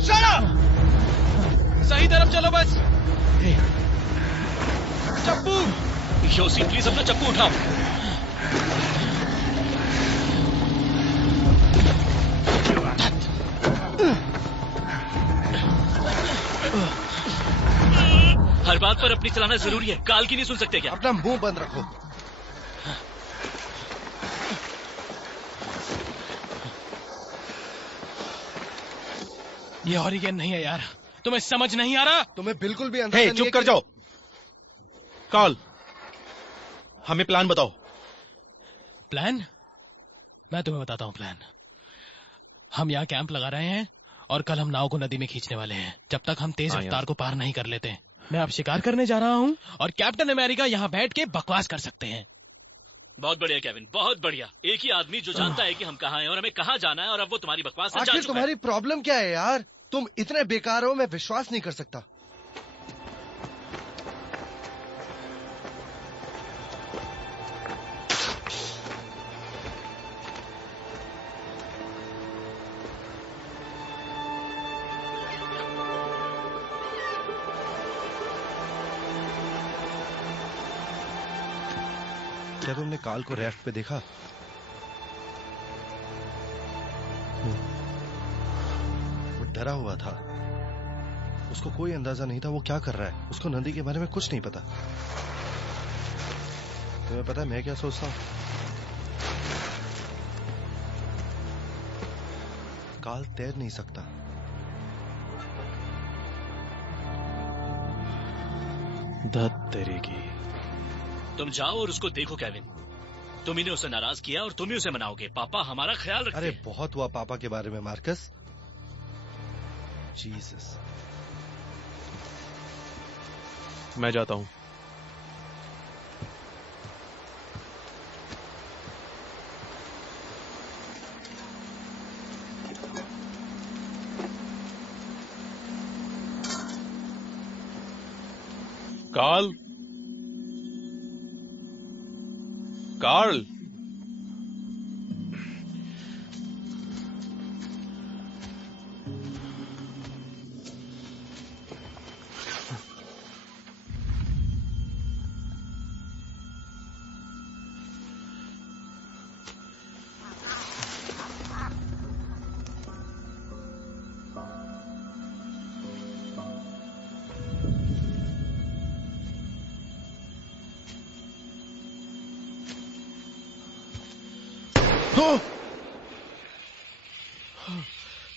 Shut up! सही तरफ चलो बस। चप्पू। योसी प्लीज अपना चप्पू उठाओ। हर बात पर अपनी चलाना जरूरी है। काल की नहीं सुन सकते क्या? अपना मुंह बंद रखो। ये हॉरिकेन नहीं है यार, तुम्हें समझ नहीं आ रहा? तुम्हें बिल्कुल भी अंदाजा नहीं चुप है कर कि- जाओ। काल, हमें प्लान बताओ। प्लान? मैं तुम्हें बताता हूँ प्लान। हम यहाँ कैंप लगा रहे हैं और कल हम नाव को नदी में खींचने वाले हैं, जब तक हम तेज रफ्तार को पार नहीं कर लेते। मैं अब शिकार करने जा रहा हूँ और कैप्टन अमेरिका यहाँ बैठ के बकवास कर सकते हैं। बहुत बढ़िया केविन, बहुत बढ़िया। एक ही आदमी जो जानता है कि हम कहाँ हैं और हमें कहाँ जाना है, और अब वो तुम्हारी बकवास से जा आखिर चुका तुम्हारी है। प्रॉब्लम क्या है यार? तुम इतने बेकार हो, मैं विश्वास नहीं कर सकता। क्या तुमने काल को रैफ्ट पे देखा? वो डरा हुआ था। उसको कोई अंदाजा नहीं था वो क्या कर रहा है। उसको नदी के बारे में कुछ नहीं पता। तुम्हें पता है मैं क्या सोचता हूँ? काल तैर नहीं सकता। धत तेरी की। तुम जाओ और उसको देखो केविन। तुम ही ने उसे नाराज किया और तुम ही उसे मनाओगे। पापा हमारा ख्याल रखते अरे हैं। बहुत हुआ पापा के बारे में मार्कस। जीसस। मैं जाता हूँ। कार्ल, कार्ल,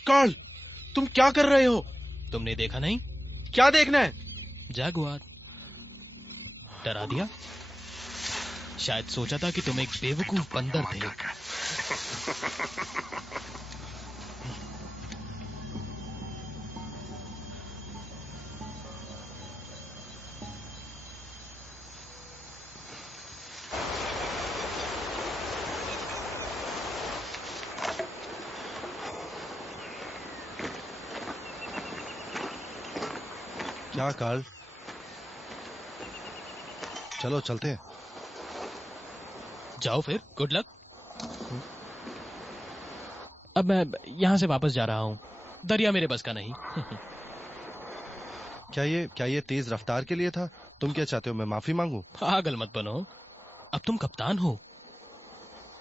कार्ल, तुम क्या कर रहे हो? तुमने देखा नहीं? क्या देखना है? जगुआर। डरा दिया? शायद सोचा था कि तुम एक बेवकूफ बंदर थे। क्या कार्ल? चलो चलते हैं। जाओ फिर, गुड लक। अब मैं यहां से वापस जा रहा हूं। दरिया मेरे बस का नहीं। क्या ये तेज रफ्तार के लिए था? तुम क्या चाहते हो मैं माफी मांगू? पागल मत बनो। अब तुम कप्तान हो।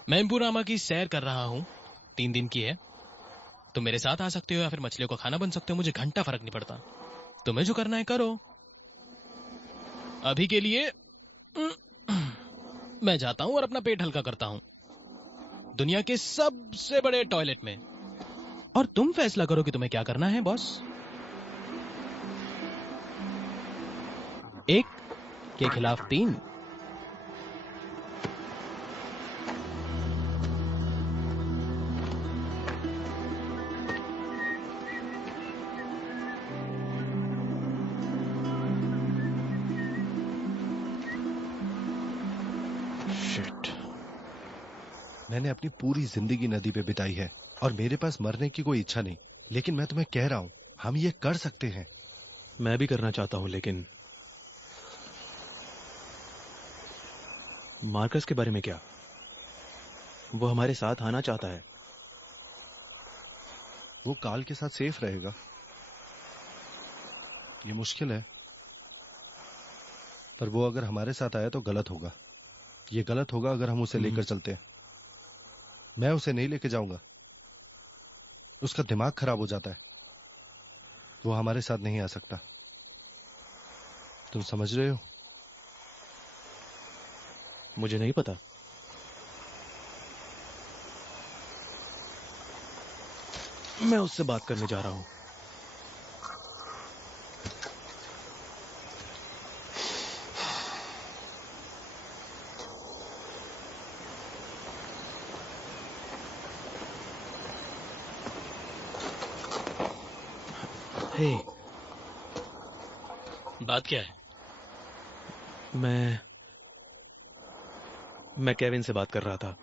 मैं इम्पुरामा की सैर कर रहा हूं, 3 दिन की है। तुम मेरे साथ आ सकते हो या फिर मछलियों का खाना बन सकते हो। मुझे घंटा फर्क नहीं पड़ता। तुम्हें जो करना है करो। अभी के लिए मैं जाता हूं और अपना पेट हल्का करता हूं दुनिया के सबसे बड़े टॉयलेट में। और तुम फैसला करो कि तुम्हें क्या करना है बॉस। 1 के खिलाफ 3। मैंने अपनी पूरी जिंदगी नदी पे बिताई है और मेरे पास मरने की कोई इच्छा नहीं, लेकिन मैं तुम्हें कह रहा हूं हम ये कर सकते हैं। मैं भी करना चाहता हूं, लेकिन मार्कस के बारे में क्या? वो हमारे साथ आना चाहता है। वो काल के साथ सेफ रहेगा। ये मुश्किल है, पर वो अगर हमारे साथ आया तो गलत होगा। ये गलत होगा अगर हम उसे लेकर चलते हैं। मैं उसे नहीं लेके जाऊंगा, उसका दिमाग खराब हो जाता है। वो हमारे साथ नहीं आ सकता। तुम समझ रहे हो? मुझे नहीं पता। मैं उससे बात करने जा रहा हूं। हे, बात क्या है? मैं केविन से बात कर रहा था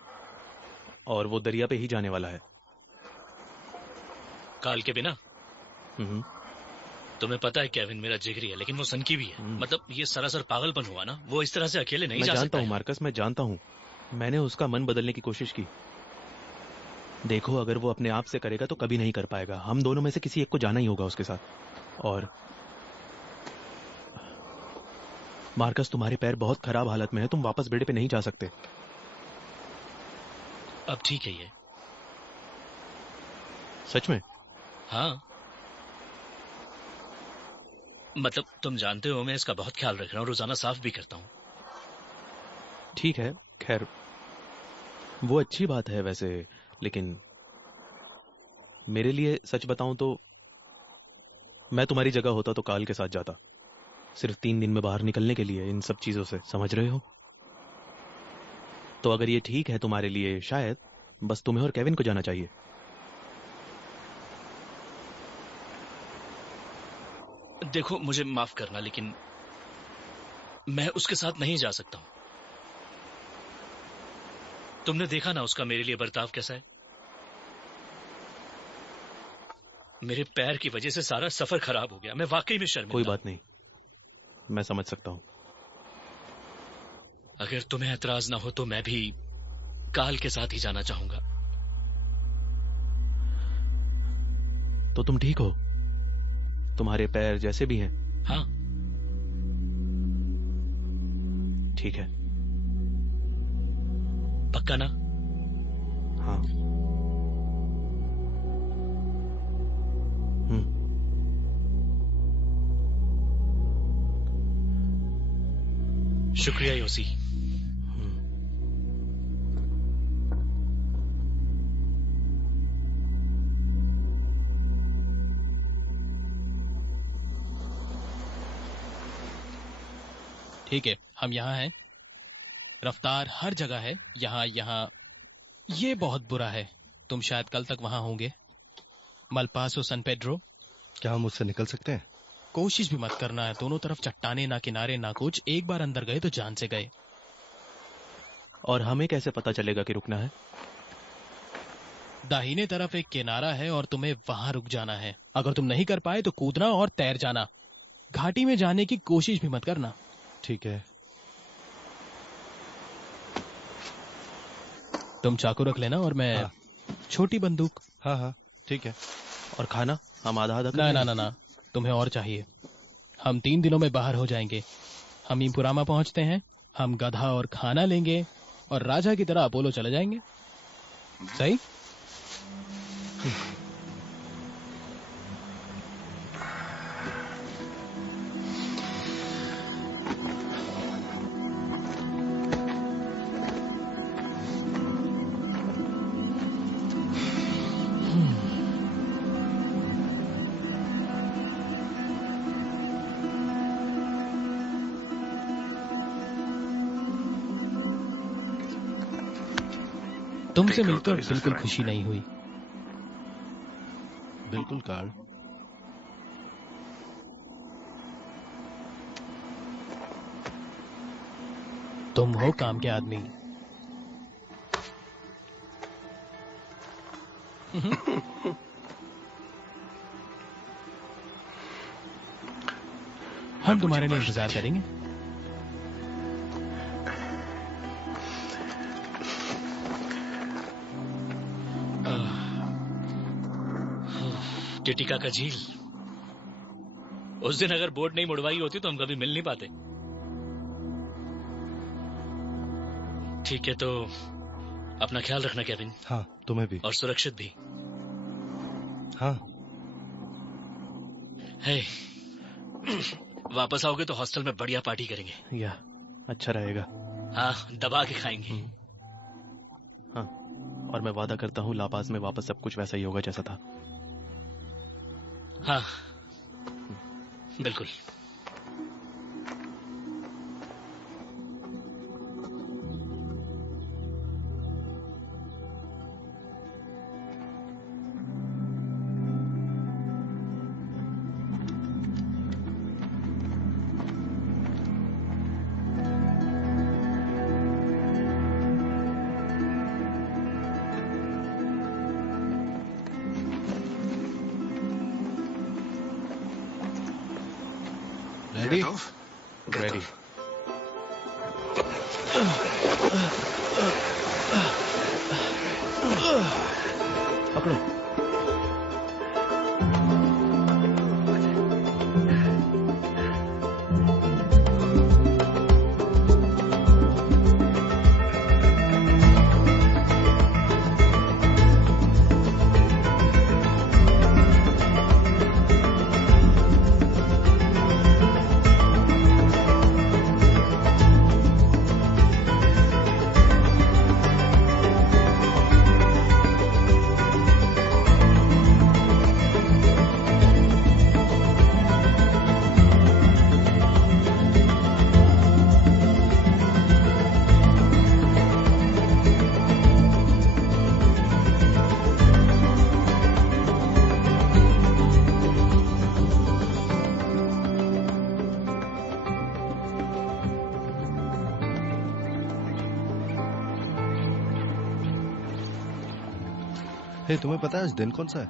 और वो दरिया पे ही जाने वाला है। काल के बिना? तुम्हें पता है केविन मेरा जिगरी है, लेकिन वो सनकी भी है। मतलब ये सरासर पागलपन हुआ ना। वो इस तरह से अकेले नहीं जा सकता। मैं जानता हूं मार्कस, मैं जानता हूं। मैंने उसका मन बदलने की कोशिश की। देखो, अगर वो अपने आप से करेगा तो कभी नहीं कर पाएगा। हम दोनों में से किसी एक को जाना ही होगा उसके साथ। और मार्कस, तुम्हारे पैर बहुत खराब हालत में है। तुम वापस बेड़े पे नहीं जा सकते। अब ठीक है ये? सच में? हाँ, मतलब तुम जानते हो मैं इसका बहुत ख्याल रख रहा हूँ, रोजाना साफ भी करता हूँ। ठीक है, खैर वो अच्छी बात है वैसे, लेकिन मेरे लिए सच बताऊं तो मैं तुम्हारी जगह होता तो काल के साथ जाता, सिर्फ 3 दिन में बाहर निकलने के लिए इन सब चीजों से। समझ रहे हो? तो अगर ये ठीक है तुम्हारे लिए, शायद बस तुम्हें और केविन को जाना चाहिए। देखो, मुझे माफ करना, लेकिन मैं उसके साथ नहीं जा सकता हूं। तुमने देखा ना उसका मेरे लिए बर्ताव कैसा है। मेरे पैर की वजह से सारा सफर खराब हो गया। मैं वाकई में शर्मिंदा। कोई बात नहीं, मैं समझ सकता हूं। अगर तुम्हें एतराज ना हो तो मैं भी काल के साथ ही जाना चाहूंगा। तो तुम ठीक हो? तुम्हारे पैर जैसे भी हैं? हाँ। ठीक है। पक्का ना? हाँ। शुक्रिया योसी। ठीक है, हम यहाँ हैं। रफ्तार हर जगह है। यहाँ ये बहुत बुरा है। तुम शायद कल तक वहां होंगे। मलपासो, सन पेड्रो। क्या हम उससे निकल सकते हैं? कोशिश भी मत करना है। दोनों तरफ चट्टाने, ना किनारे ना कुछ। एक बार अंदर गए तो जान से गए। और हमें कैसे पता चलेगा कि रुकना है? दाहिने तरफ एक किनारा है और तुम्हें वहां रुक जाना है। अगर तुम नहीं कर पाए तो कूदना और तैर जाना। घाटी में जाने की कोशिश भी मत करना। ठीक है। तुम चाकू रख लेना और मैं छोटी बंदूक। हाँ, ठीक है। और खाना हम आधा ना, तुम्हें और चाहिए। हम 3 दिनों में बाहर हो जाएंगे। हम इम्पुरामा पहुंचते हैं। हम गधा और खाना लेंगे और राजा की तरह अपोलो चले जाएंगे। सही? तुमसे मिलकर बिल्कुल खुशी नहीं हुई। बिल्कुल कार्ल। तुम हो काम के आदमी। हम तुम्हारे लिए इंतजार करेंगे। टिटिका का झील। उस दिन अगर बोट नहीं मुड़वाई होती तो हम कभी मिल नहीं पाते। ठीक है, तो अपना ख्याल रखना केविन। हाँ, तुम्हें भी। और सुरक्षित भी। हाँ। हे, वापस आओगे तो हॉस्टल में बढ़िया पार्टी करेंगे। या अच्छा रहेगा। हाँ, दबा के खाएंगे। हाँ, और मैं वादा करता हूँ लापास में वापस सब कुछ वैसा ही होगा जैसा था। हाँ, बिल्कुल। रेडी? रेडी। पकड़ो। हे, तुम्हें पता है आज दिन कौन सा है?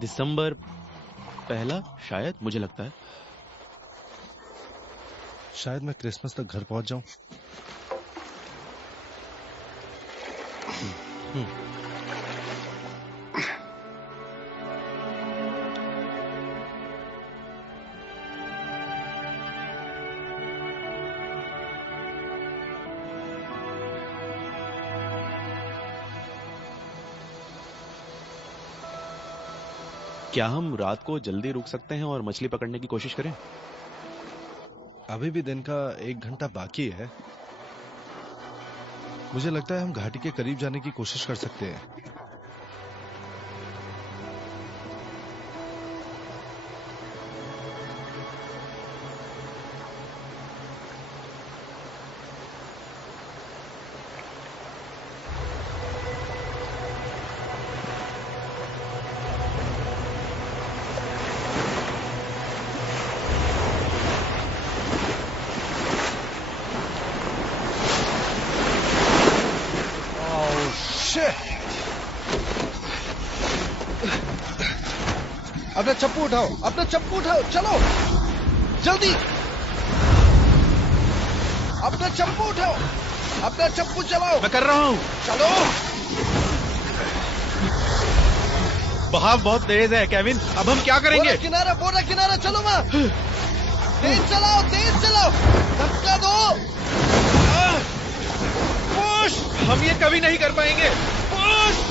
दिसंबर 1 शायद, मुझे लगता है। शायद मैं क्रिसमस तक घर पहुंच जाऊं। क्या हम रात को जल्दी रुक सकते हैं और मछली पकड़ने की कोशिश करें? अभी भी दिन का 1 घंटा बाकी है। मुझे लगता है हम घाटी के करीब जाने की कोशिश कर सकते हैं। अपना चप्पू उठाओ, अपना चप्पू उठाओ, चलो जल्दी। अपना चप्पू उठाओ, अपना चप्पू चलाओ। मैं कर रहा हूँ। चलो। बहाव बहुत तेज है केविन, अब हम क्या करेंगे? बोरा किनारा, चलो वहाँ। तेज चलाओ, तेज चलाओ, धक्का दो। पुश। हम ये कभी नहीं कर पाएंगे। पुश।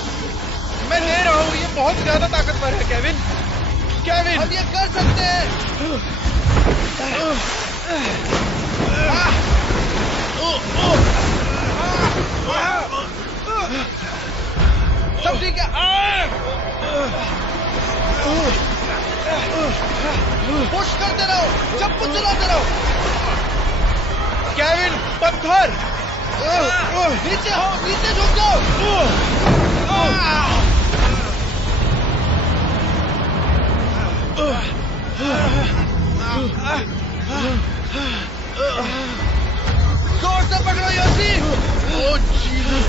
मैं दे रहा हूँ, ये बहुत ज्यादा ताकतवर है केविन। केविन, हम ये कर सकते हैं। सब ठीक है। पुश करते रहो, चप्पू चलाते रहो। केविन, पत्थर। नीचे हो, नीचे झुक जाओ। जोर से पकड़ो योसी। ओ जीसस।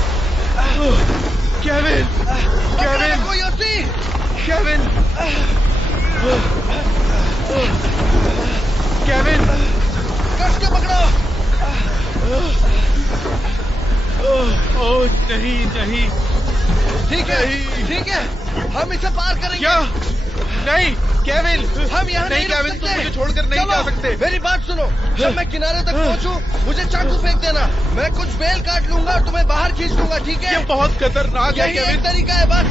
केविन, केविन को योसी। केविन, केविन, कस के पकड़ो। ओह नहीं नहीं, ठीक है ठीक है, हम इसे पार करेंगे। क्या? नहीं केविन, हम यहाँ नहीं रुक सकते। तुम मुझे छोड़कर नहीं जा सकते। मेरी बात सुनो, जब मैं किनारे तक पहुँचूं, मुझे चाकू फेंक देना। मैं कुछ बेल काट लूंगा और तुम्हें बाहर खींच लूंगा, ठीक है? ये बहुत खतरनाक है केविन। एक तरीका है बस।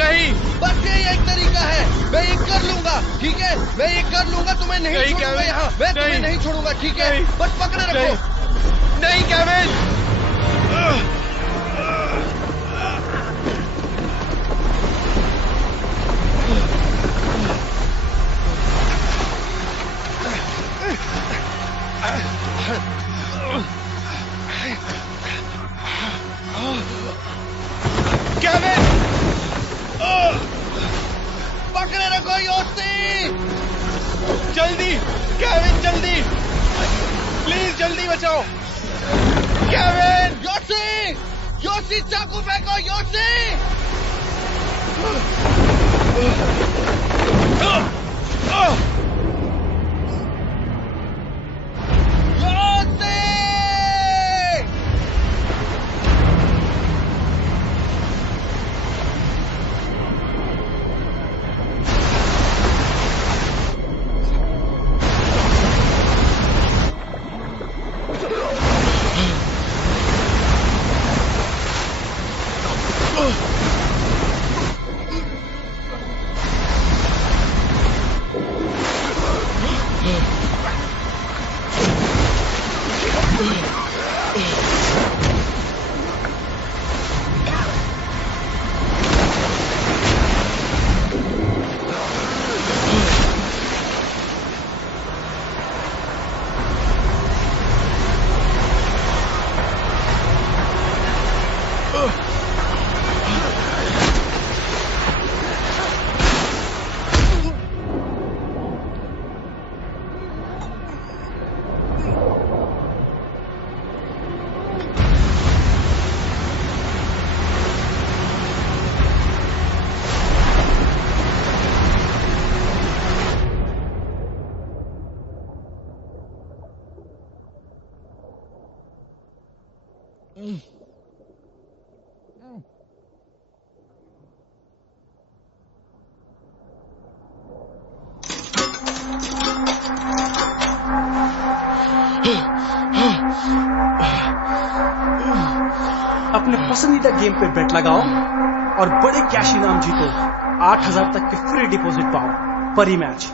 नहीं, बस यही एक तरीका है। मैं ये कर लूंगा, ठीक है? मैं ये कर लूंगा, तुम्हें नहीं छोड़ूंगा यहाँ। मैं तुम्हें नहीं छोड़ूंगा, ठीक है? बस पकड़े रखो। नहीं केविन। केविन, पकड़े रखो योसी। जल्दी केविन, जल्दी प्लीज, जल्दी बचाओ केविन। योसी, योसी चाकू फेंको योसी। अपने पसंदीदा गेम पे बेट लगाओ और बड़े कैश इनाम जीतो। 8,000 तक के फ्री डिपॉजिट पाओ। परी मैच।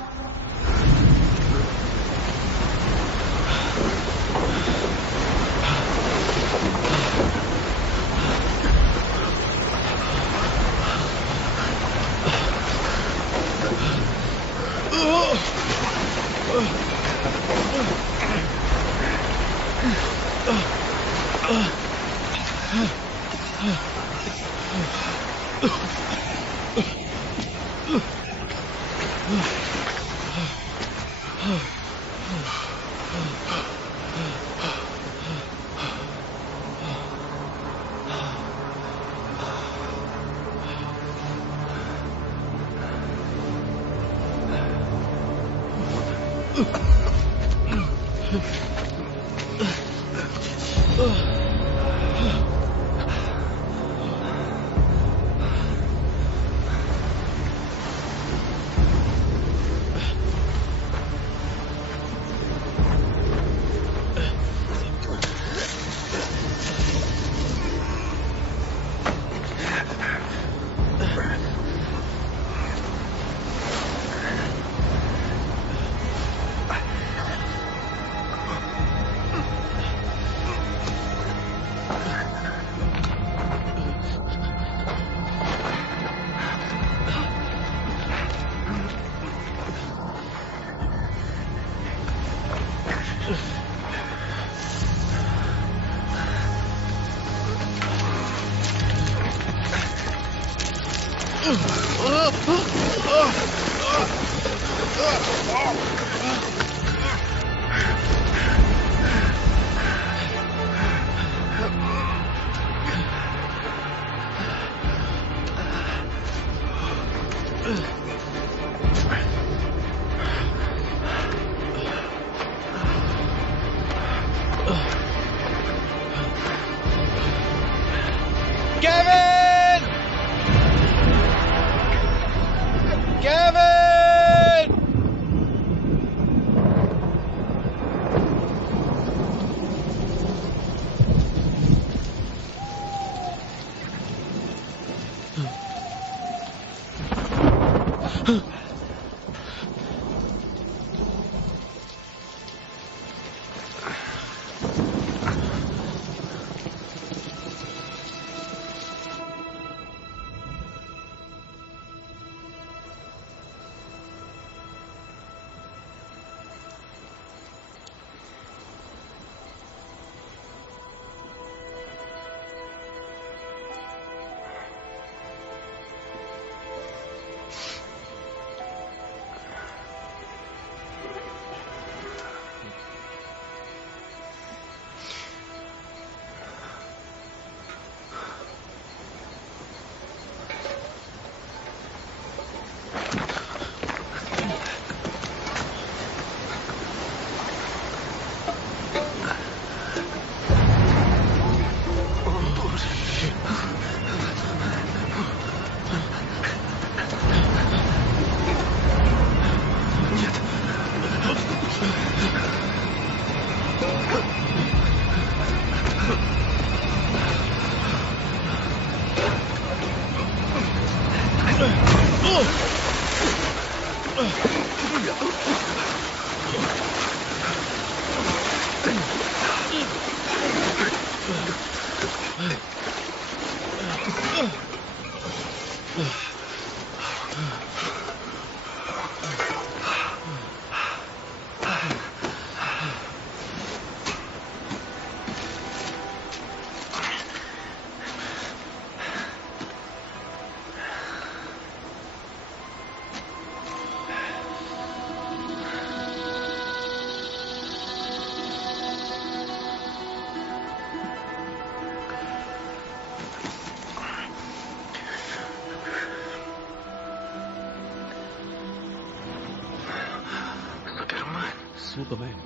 Superman.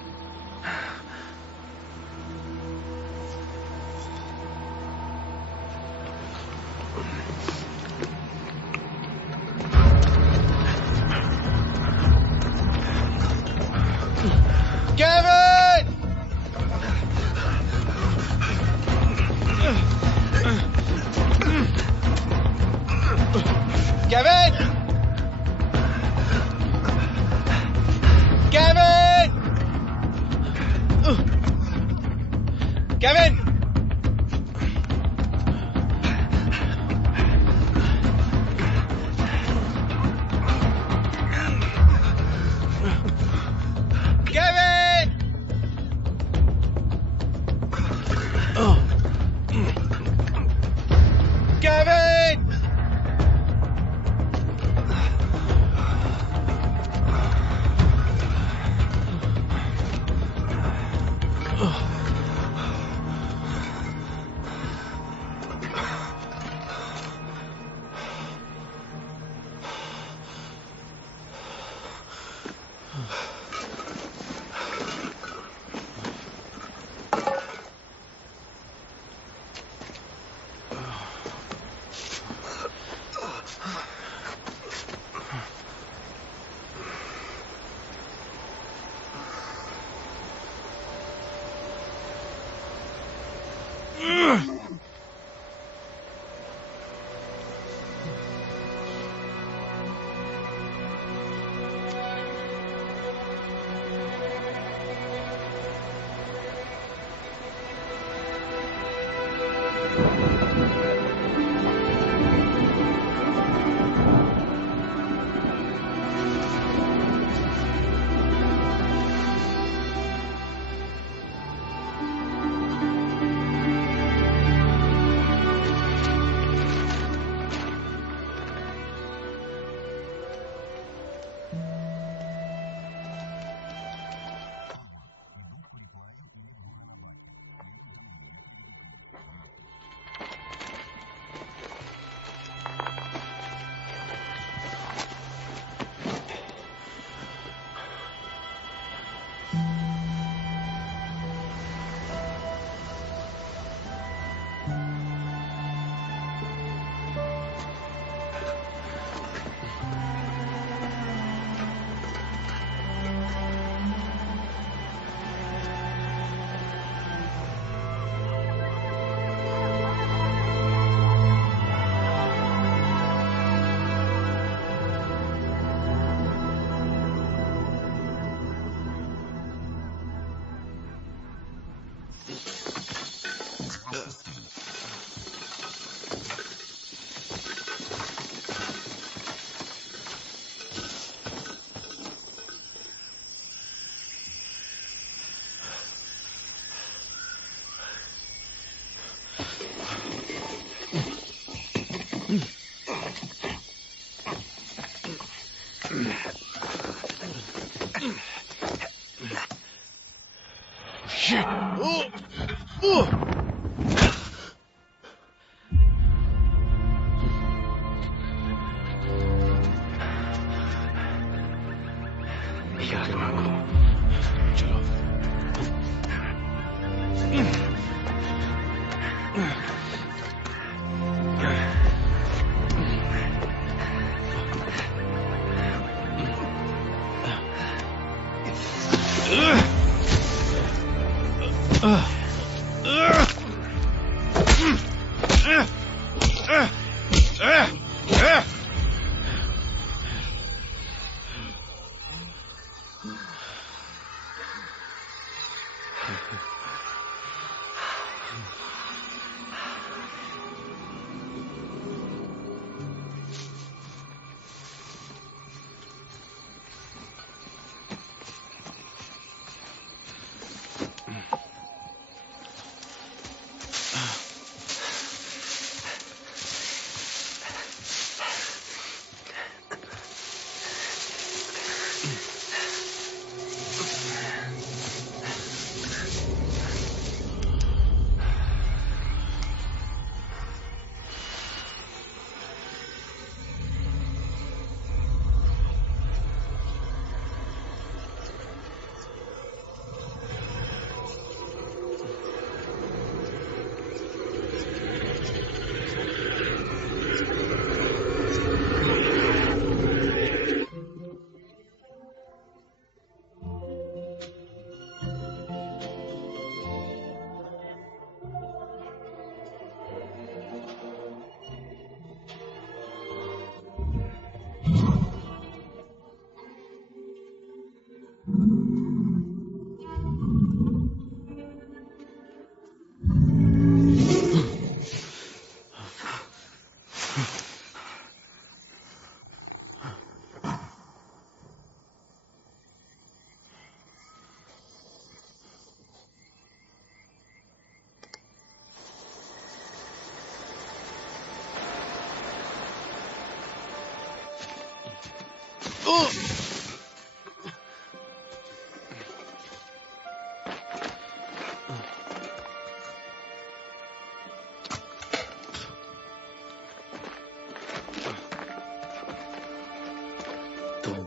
तुम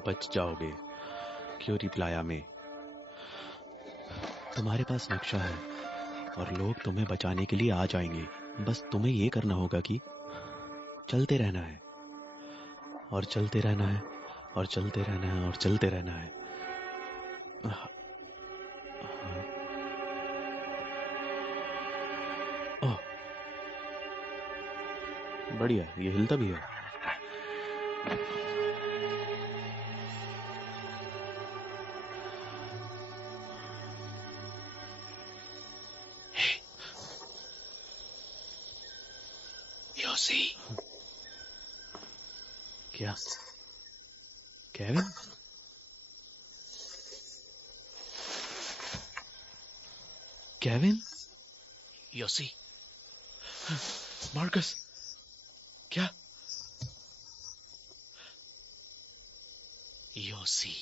बच जाओगे क्यूरी प्लाया में। तुम्हारे पास नक्शा है और लोग तुम्हें बचाने के लिए आ जाएंगे। बस तुम्हें ये करना होगा कि चलते रहना है और चलते रहना है और चलते रहना है और चलते रहना है। ओह, बढ़िया, ये हिलता भी है। योसी, क्या केविन? केविन? योसी, मार्कस, क्या? योसी,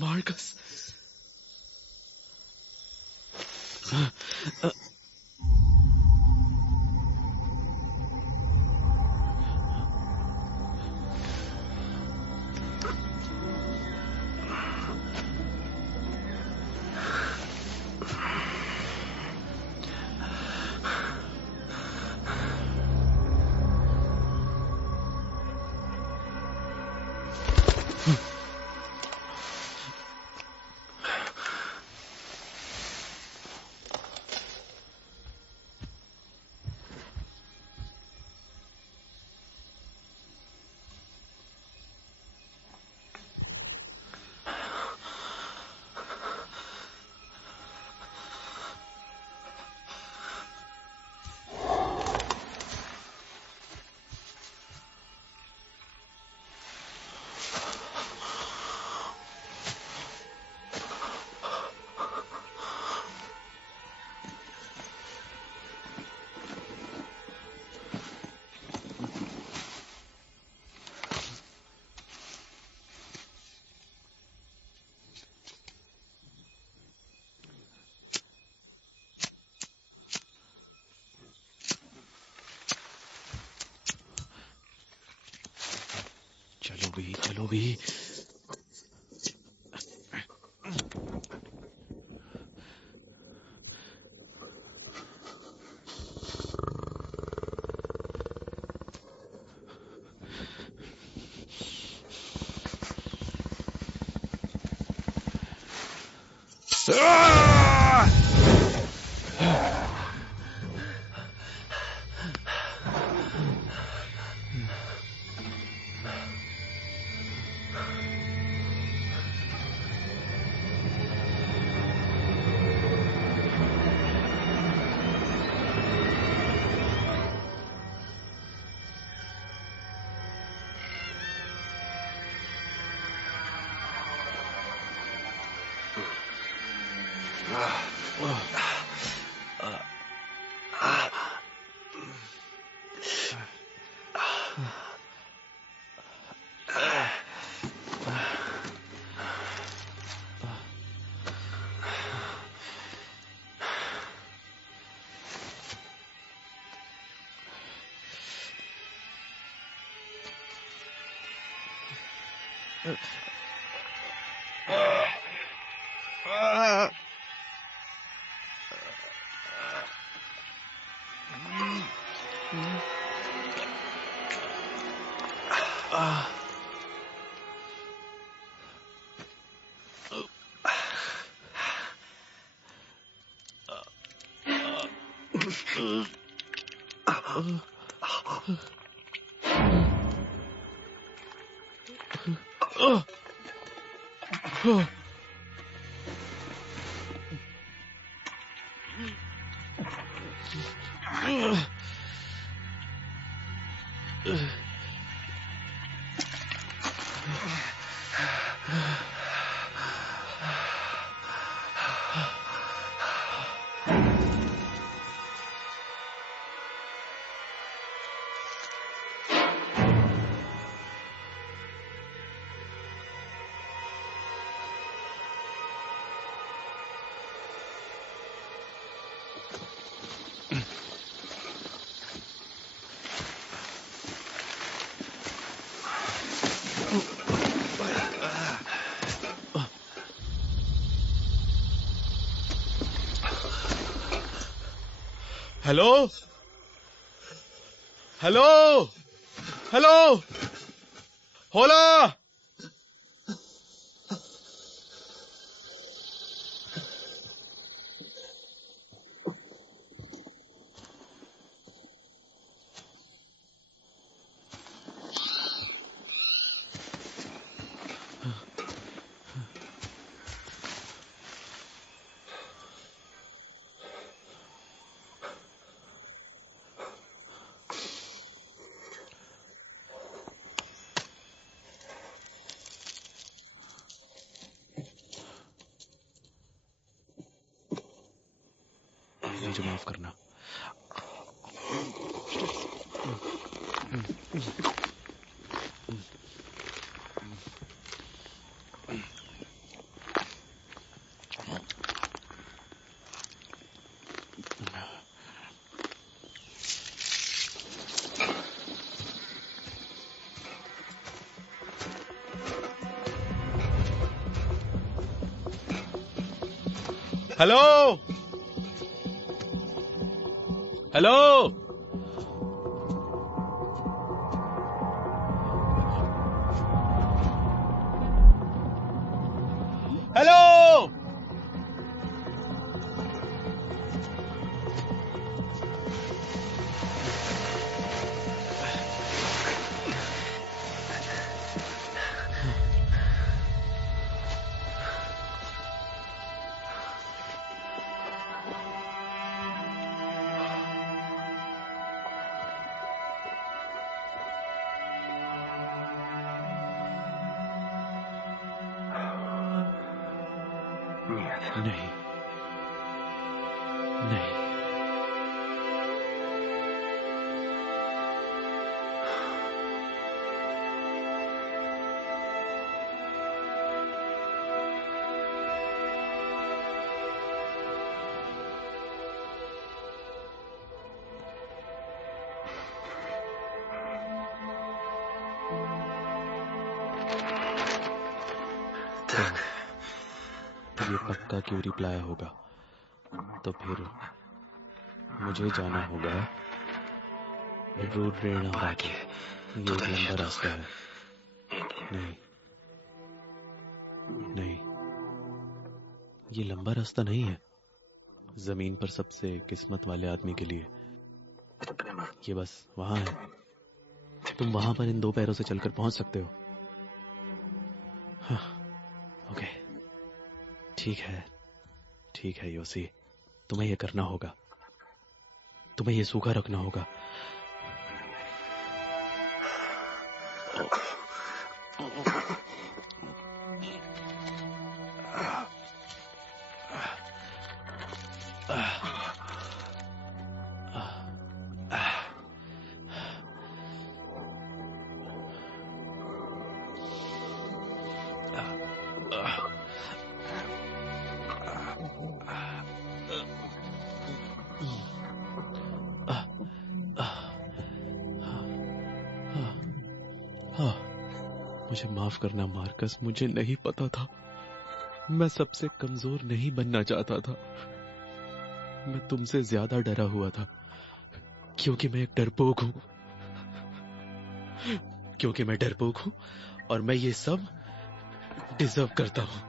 मार्कस। भी। हेलो हेलो हेलो होला। मुझे माफ करना। हेलो हेलो हेलो नहीं नहीं ये पक्का क्यों रिप्लाई होगा? तो फिर मुझे जाना होगा रूट प्रेरणा बाकी। ये एक लंबा रास्ता है। नहीं नहीं, ये लंबा रास्ता नहीं है जमीन पर सबसे किस्मत वाले आदमी के लिए। ये बस वहां है। तुम वहां पर इन 2 पैरों से चलकर पहुंच सकते हो। हाँ, ओके, ठीक है योसी, तुम्हें ये करना होगा। तुम्हें ये सूखा रखना होगा। मुझे माफ करना मार्कस, मुझे नहीं पता था। मैं सबसे कमजोर नहीं बनना चाहता था। मैं तुमसे ज्यादा डरा हुआ था क्योंकि मैं एक डरपोक हूं। और मैं ये सब डिजर्व करता हूं।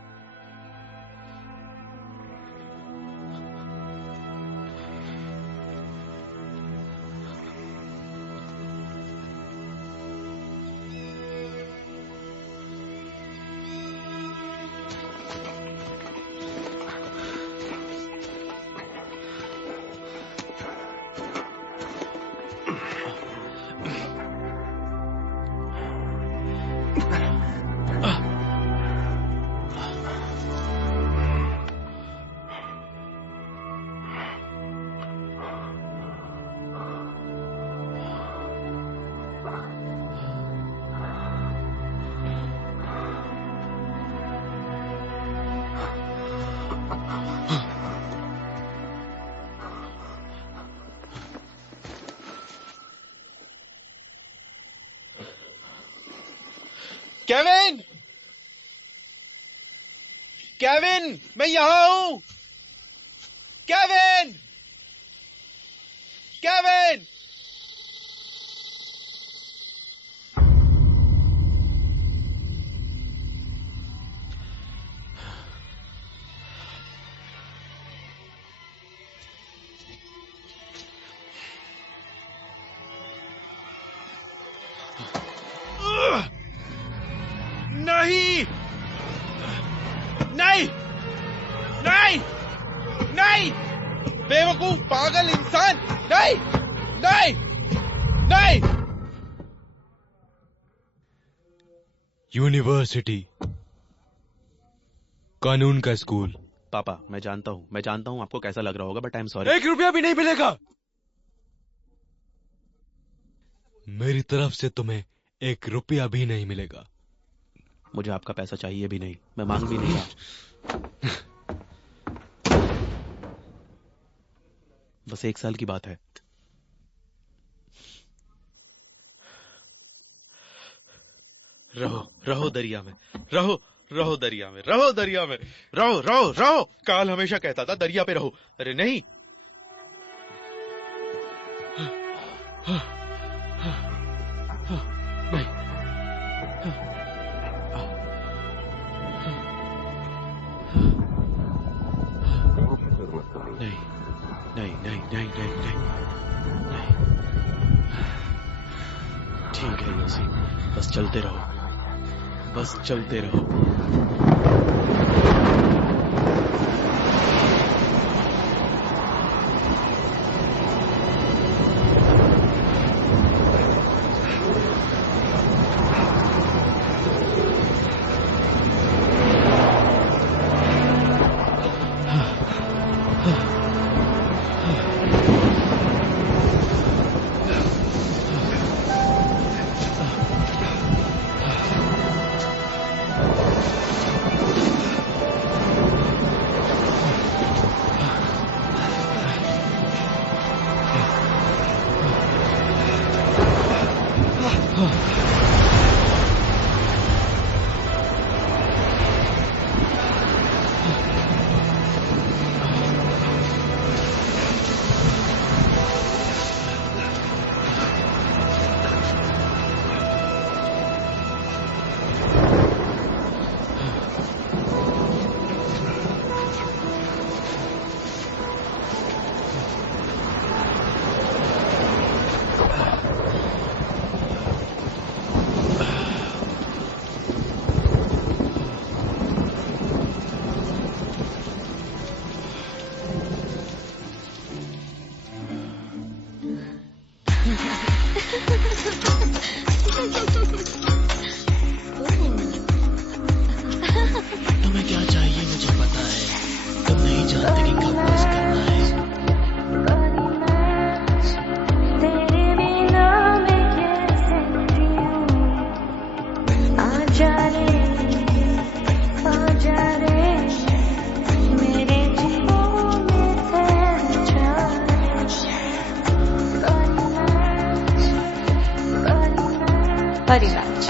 केविन, मैं यहां हूं। केविन! नहीं, बेवकूफ पागल इंसान, नहीं। यूनिवर्सिटी, कानून का स्कूल। पापा, मैं जानता हूं आपको कैसा लग रहा होगा, बट आई एम सॉरी। 1 रुपया भी नहीं मिलेगा। मेरी तरफ से तुम्हें 1 रुपया भी नहीं मिलेगा। मुझे आपका पैसा चाहिए भी नहीं, मैं मांग भी नहीं रहा। बस 1 साल की बात है। रहो दरिया में, रहो दरिया में, रहो। काल हमेशा कहता था दरिया पे रहो। अरे नहीं, नहीं। ठीक है योसी, बस चलते रहो। परी मैच।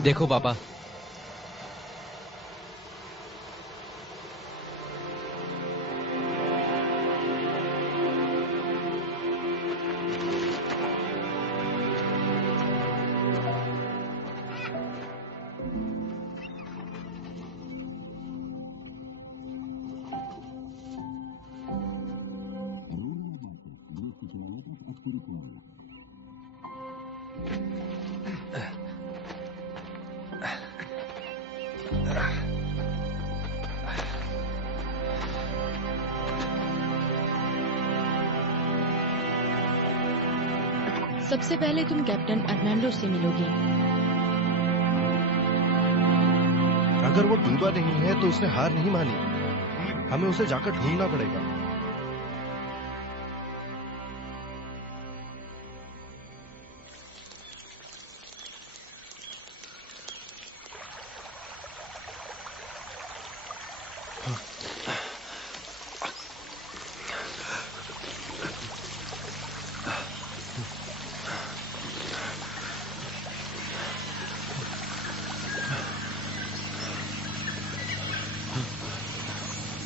देखो पापा, सबसे पहले तुम कैप्टन अर्नाल्डो से मिलोगी। अगर वो डूबा नहीं है तो उसने हार नहीं मानी, हमें उसे जाकर ढूंढना पड़ेगा।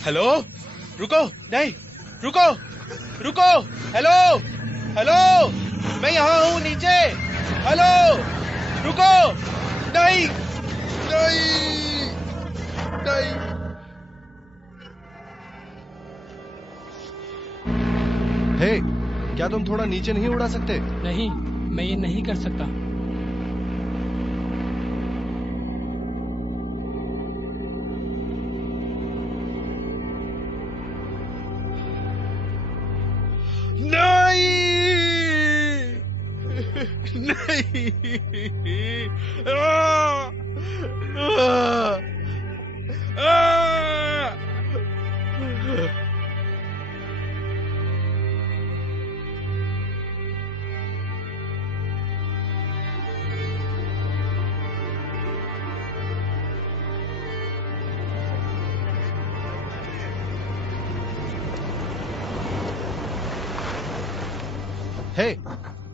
हेलो, रुको, नहीं, रुको, रुको, हेलो, हेलो, मैं यहाँ हूँ नीचे, हेलो, रुको, नहीं, नहीं, नहीं। हे, क्या तुम थोड़ा नीचे नहीं उड़ा सकते? नहीं, मैं ये नहीं कर सकता। हे,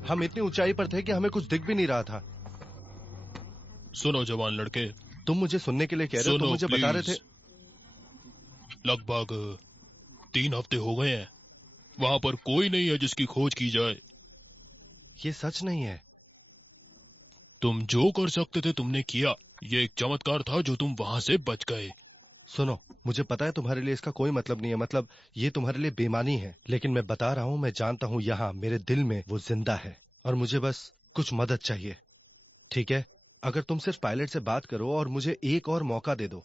हम इतनी ऊंचाई पर थे कि हमें कुछ दिख भी नहीं रहा था। सुनो जवान लड़के, तुम मुझे सुनने के लिए कह रहे हो? तुम मुझे बता रहे थे। लगभग 3 हफ्ते हो गए हैं, वहां पर कोई नहीं है जिसकी खोज की जाए। ये सच नहीं है। तुम जो कर सकते थे तुमने किया। ये एक चमत्कार था जो तुम वहां से बच गए। सुनो, मुझे पता है तुम्हारे लिए इसका कोई मतलब नहीं है, मतलब ये तुम्हारे लिए बेमानी है, लेकिन मैं बता रहा हूँ, मैं जानता हूँ यहाँ मेरे दिल में वो जिंदा है और मुझे बस कुछ मदद चाहिए, ठीक है? अगर तुम सिर्फ पायलट से बात करो और मुझे एक और मौका दे दो।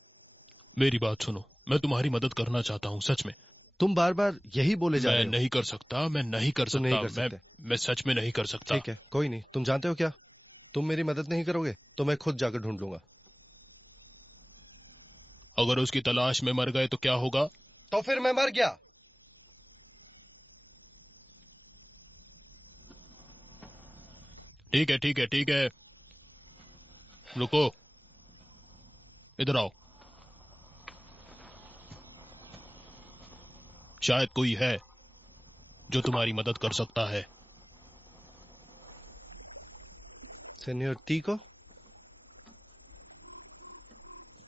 मेरी बात सुनो, मैं तुम्हारी मदद करना चाहता हूँ, सच में। तुम बार बार यही बोले जा रहे हो। मैं नहीं कर सकता, मैं नहीं कर सकता, नहीं कर सकते। मैं सच में नहीं कर सकता। ठीक है, कोई नहीं। तुम जानते हो क्या, तुम मेरी मदद नहीं करोगे तो मैं खुद जाकर ढूंढ लूंगा। अगर उसकी तलाश में मर गए तो क्या होगा? तो फिर मैं मर गया। ठीक है, ठीक है, ठीक है, रुको, इधर आओ। शायद कोई है जो तुम्हारी मदद कर सकता है। सीनियर टीको,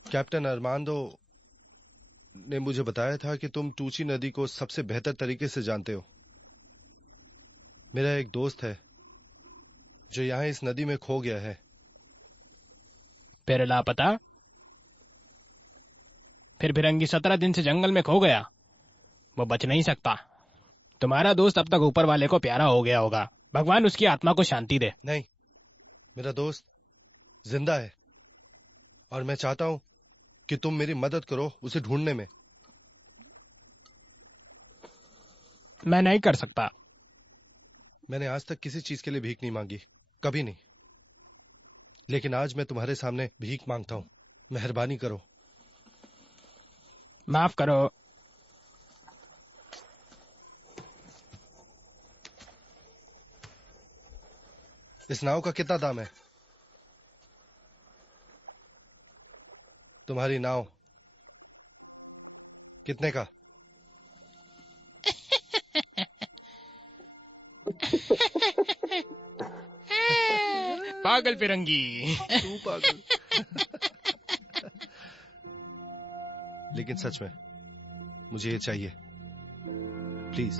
कैप्टन अरमांडो ने मुझे बताया था कि तुम टूची नदी को सबसे बेहतर तरीके से जानते हो। मेरा एक दोस्त है जो यहाँ इस नदी में खो गया है। फिर लापता? फिर फिरंगी 17 दिन से जंगल में खो गया, वो बच नहीं सकता। तुम्हारा दोस्त अब तक ऊपर वाले को प्यारा हो गया होगा, भगवान उसकी आत्मा को शांति दे। नहीं, मेरा दोस्त जिंदा है और मैं चाहता हूं कि तुम मेरी मदद करो उसे ढूंढने में। मैं नहीं कर सकता। मैंने आज तक किसी चीज के लिए भीख नहीं मांगी, कभी नहीं, लेकिन आज मैं तुम्हारे सामने भीख मांगता हूं। मेहरबानी करो। माफ करो। इस नाव का कितना दाम है? तुम्हारी नाव कितने का? पागल फिरंगी। तू पागल। लेकिन सच में मुझे ये चाहिए, प्लीज।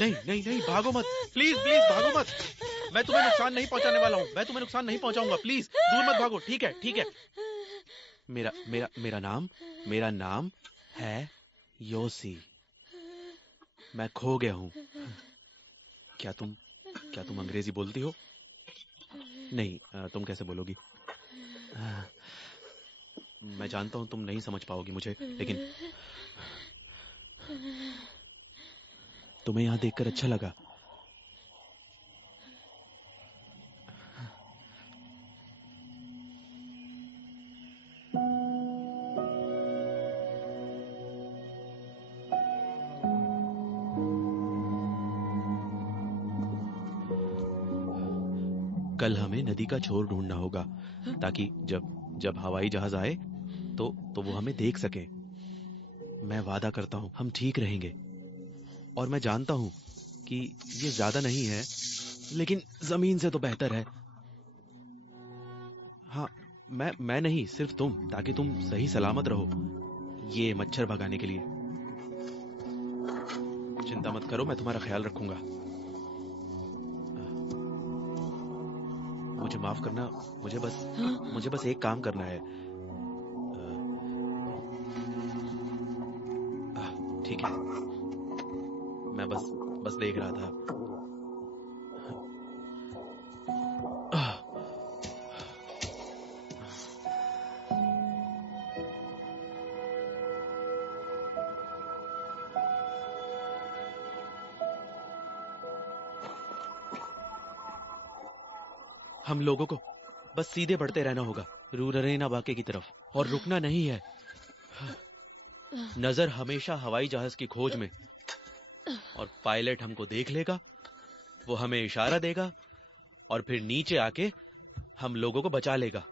नहीं नहीं नहीं, भागो मत, प्लीज प्लीज भागो मत। मैं तुम्हें नुकसान नहीं पहुंचाने वाला हूँ, मैं तुम्हें नुकसान नहीं पहुंचाऊंगा, प्लीज दूर मत भागो। ठीक है ठीक है। मेरा मेरा मेरा नाम है योसी। मैं खो गया हूँ। क्या तुम अंग्रेजी बोलती हो? नहीं, तुम कैसे बोलोगी? मैं जानता हूं तुम नहीं समझ पाओगी मुझे, लेकिन तुम्हें यहां देखकर अच्छा लगा। कल हमें नदी का छोर ढूंढना होगा ताकि जब हवाई जहाज आए तो वो हमें देख सके। मैं वादा करता हूं हम ठीक रहेंगे। और मैं जानता हूं कि ये ज्यादा नहीं है, लेकिन जमीन से तो बेहतर है। हाँ, मैं नहीं, सिर्फ तुम, ताकि तुम सही सलामत रहो। ये मच्छर भगाने के लिए। चिंता मत करो, मैं तुम्हारा ख्याल रखूंगा। मुझे माफ करना, मुझे बस एक काम करना है। ठीक है, मैं बस देख रहा था। हम लोगों को बस सीधे बढ़ते रहना होगा, रूररेना वाक़े की तरफ, और रुकना नहीं है। नजर हमेशा हवाई जहाज की खोज में, और पायलट हमको देख लेगा, वो हमें इशारा देगा और फिर नीचे आके हम लोगों को बचा लेगा।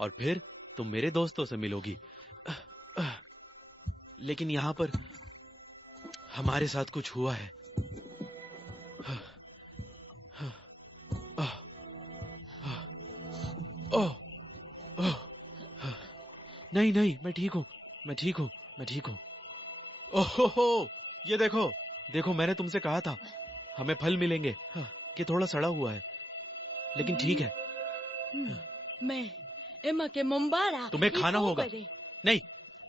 और फिर तुम मेरे दोस्तों से मिलोगी। लेकिन यहां पर हमारे साथ कुछ हुआ है। नहीं नहीं, मैं ठीक हूं। ओहो, ये देखो, मैंने तुमसे कहा था हमें फल मिलेंगे। ये थोड़ा सड़ा हुआ है, लेकिन ठीक है। मैं एमा के मुंबारा। तुम्हें खाना होगा। नहीं,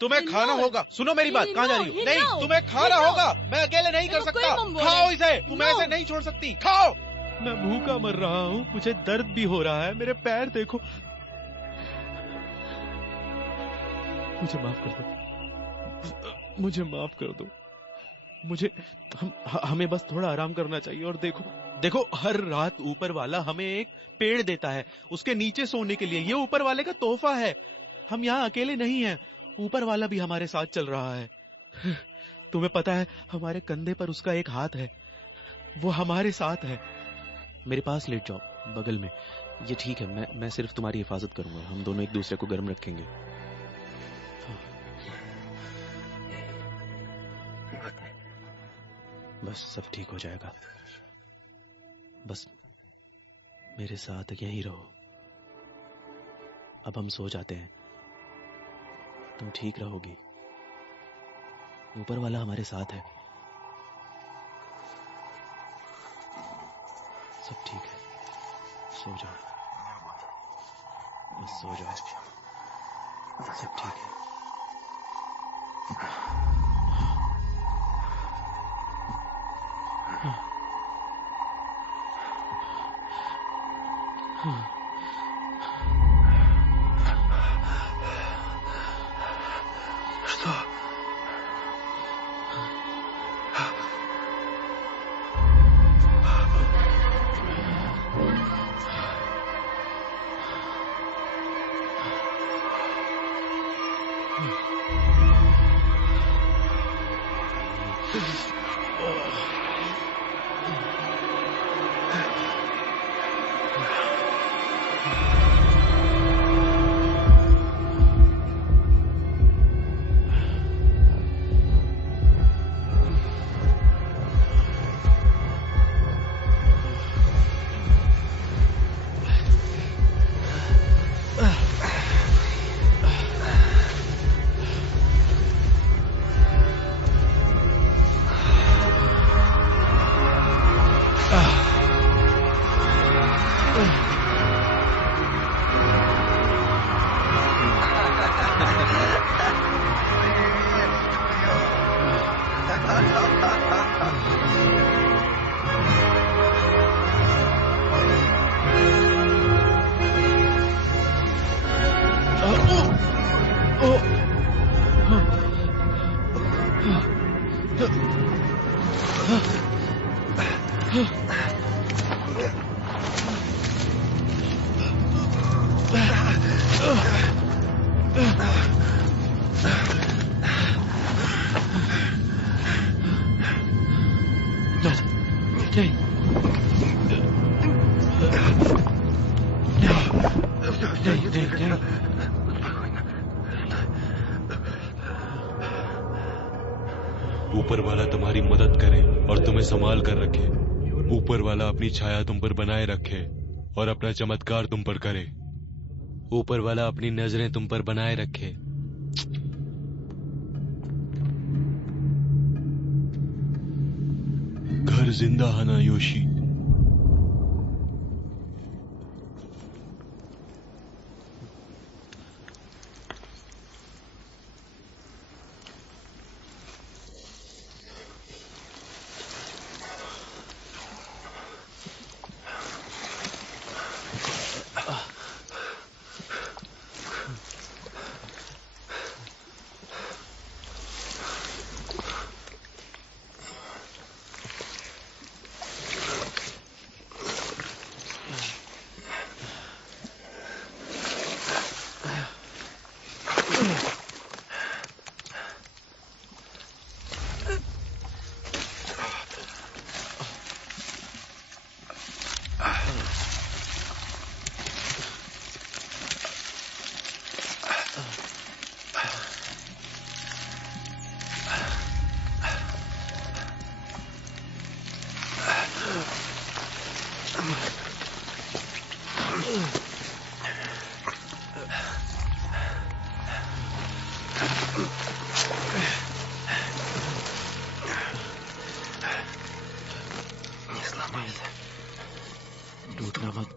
तुम्हें खाना होगा। सुनो मेरी बात, कहाँ जा रही हो? नहीं, तुम्हें खाना होगा। मैं अकेले नहीं कर सकता। खाओ इसे, तुम ऐसे नहीं छोड़ सकती। खाओ। मैं भूखा मर रहा हूँ, मुझे दर्द भी हो रहा है, मेरे पैर देखो। मुझे माफ कर दो, मुझे माफ कर दो। हमें बस थोड़ा आराम करना चाहिए। और देखो हर रात ऊपर वाला हमें एक पेड़ देता है उसके नीचे सोने के लिए। ये ऊपर वाले का तोहफा है। हम यहाँ अकेले नहीं हैं, ऊपर वाला भी हमारे साथ चल रहा है। तुम्हें पता है हमारे कंधे पर उसका एक हाथ है, वो हमारे साथ है। मेरे पास लेट जाओ, बगल में। ये ठीक है, मैं सिर्फ तुम्हारी हिफाजत करूंगा। हम दोनों एक दूसरे को गर्म रखेंगे। बस सब ठीक हो जाएगा। बस मेरे साथ यहीं रहो। अब हम सो जाते हैं, तुम ठीक रहोगी। ऊपर वाला हमारे साथ है। सब ठीक है, सो जाओ, बस सो जाओ, सब ठीक है। ऊपर वाला तुम्हारी मदद करे और तुम्हें संभाल कर रखे। ऊपर वाला अपनी छाया तुम पर बनाए रखे और अपना चमत्कार तुम पर करे। ऊपर वाला अपनी नजरें तुम पर बनाए रखे। घर जिंदा है ना योशी?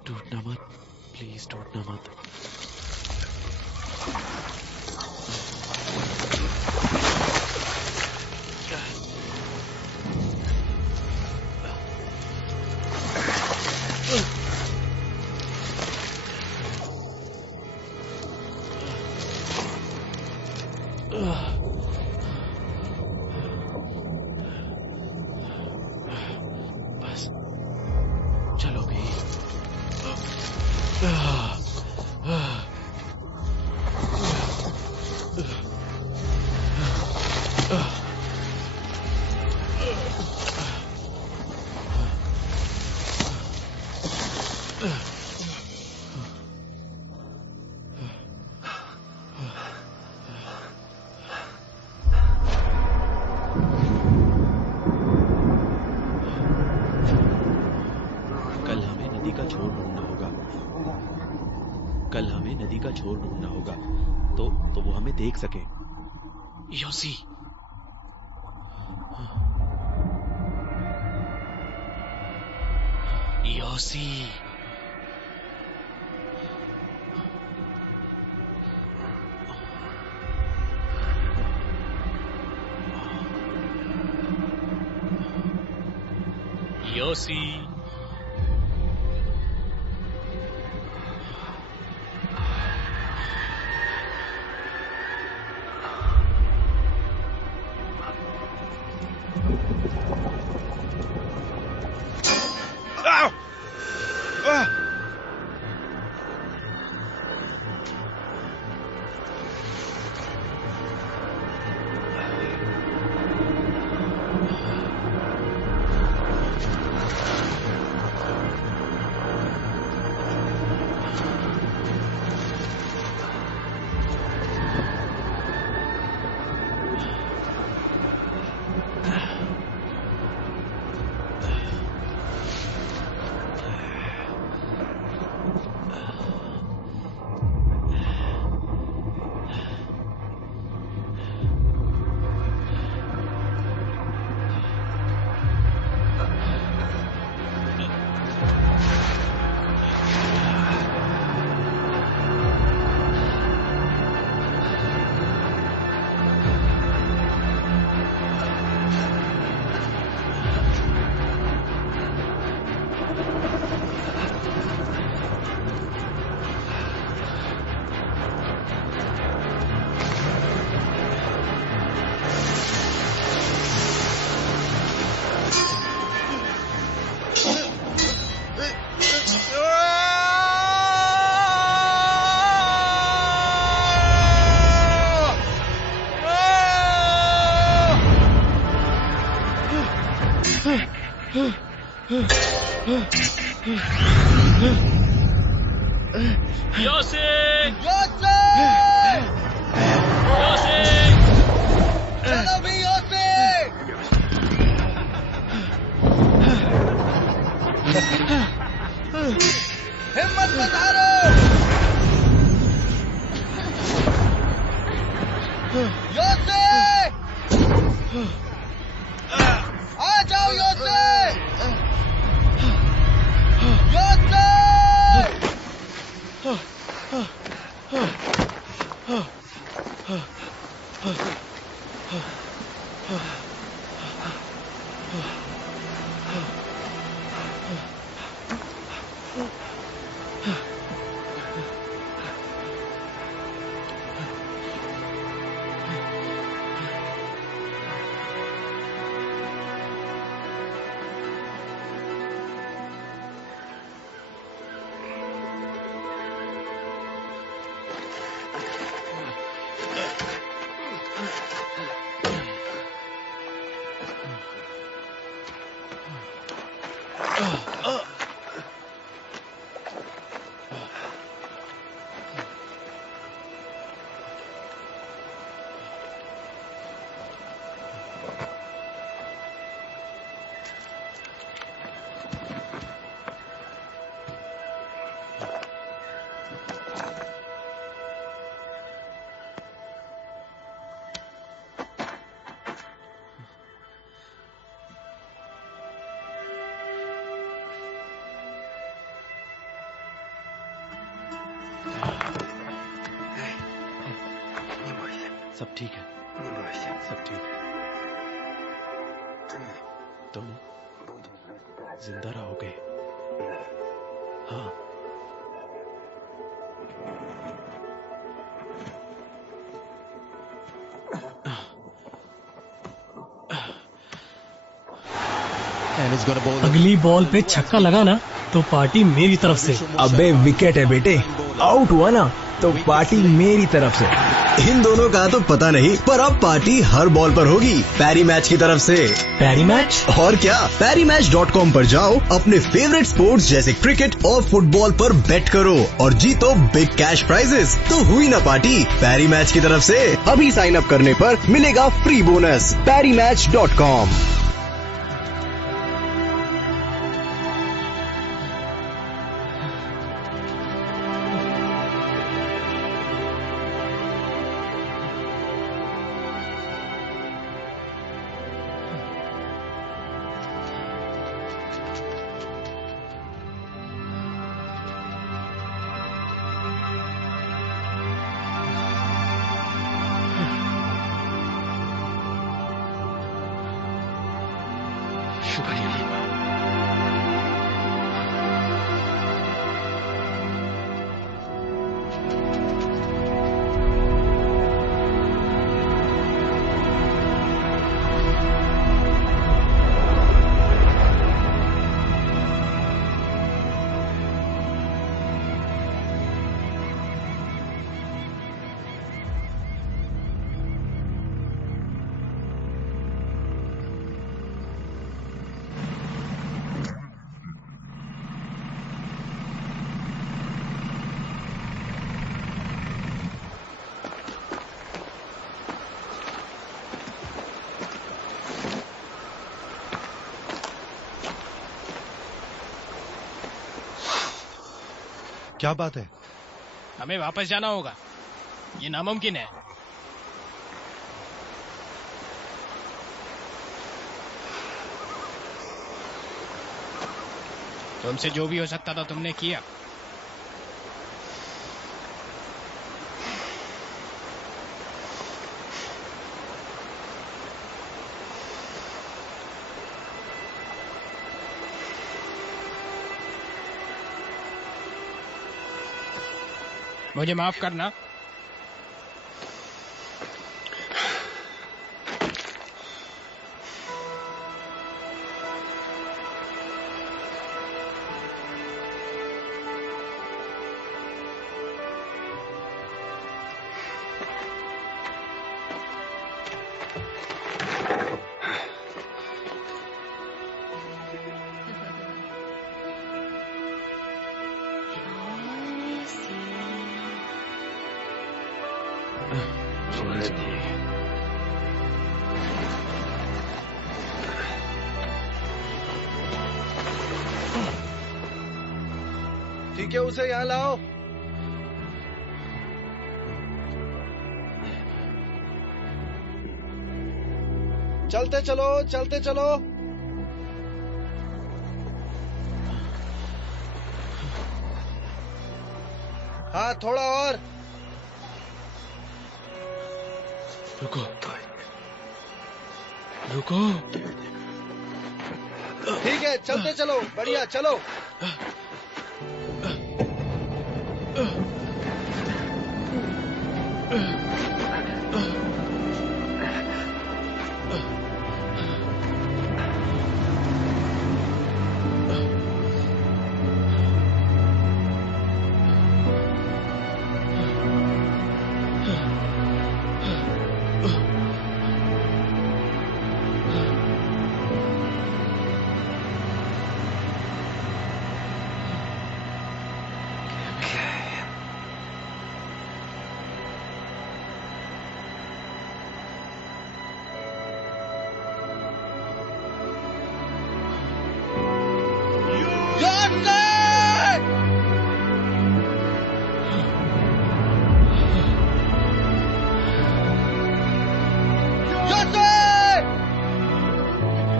टूटना मत, प्लीज टूटना मत। कल हमें नदी का छोर ढूंढना होगा तो वो हमें देख सके। योसी, योसी, योसी, योसी, योसी, योसी, चलो भी योसी, हिम्मत मत हारो, योसी, आ जाओ योसी, योसी। सब ठीक है, सब ठीक है। तुम जिंदा रहोगे। हाँ, अगली बॉल पे छक्का लगा ना तो पार्टी मेरी तरफ से। अबे विकेट है बेटे, आउट हुआ ना तो पार्टी मेरी तरफ से। इन दोनों का तो पता नहीं, पर अब पार्टी हर बॉल पर होगी पैरी मैच की तरफ से। पैरी मैच? और क्या, PariMatch.com पर जाओ, अपने फेवरेट स्पोर्ट्स जैसे क्रिकेट और फुटबॉल पर बेट करो और जीतो बिग कैश प्राइजेस। तो हुई ना पार्टी पैरी मैच की तरफ से। अभी साइन अप करने पर मिलेगा फ्री बोनस। PariMatch.com। क्या बात है? हमें वापस जाना होगा, ये नामुमकिन है। तुमसे जो भी हो सकता था तुमने किया। मुझे माफ करना। ठीक है, उसे यहाँ लाओ। चलते चलो, चलते चलो। हाँ, थोड़ा और। रुको, रुको। ठीक है, चलते चलो, बढ़िया, चलो।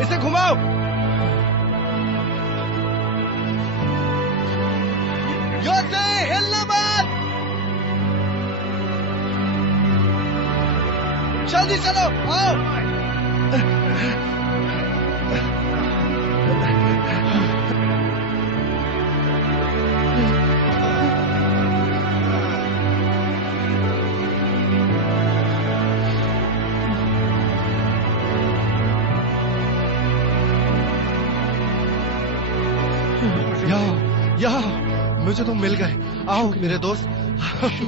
इसे घुमाओ। योसे, हिलना मत। जल्दी चलो, आओ। जाओ। मुझे तुम मिल गए। आओ मेरे दोस्त,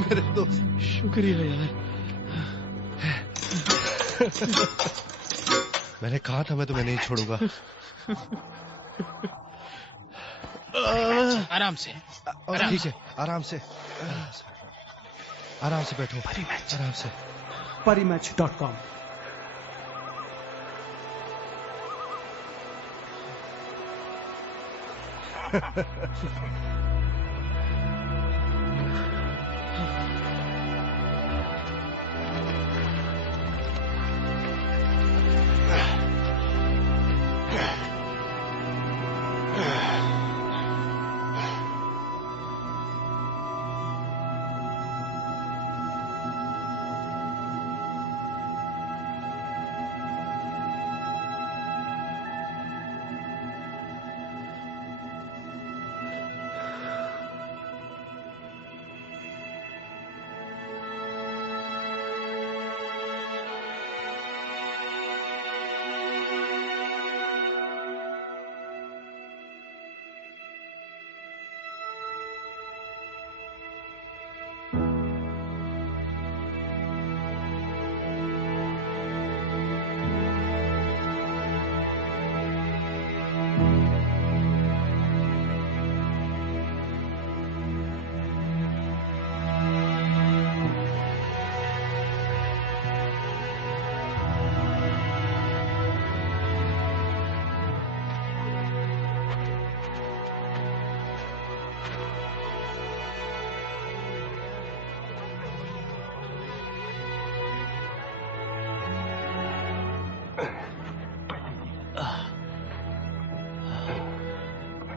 मेरे दोस्त। शुक्रिया यार। मैंने कहा था मैं तुम्हें नहीं छोड़ूंगा। आराम से। ठीक है, आराम से, आराम से बैठो। आराम से। parimatch.com।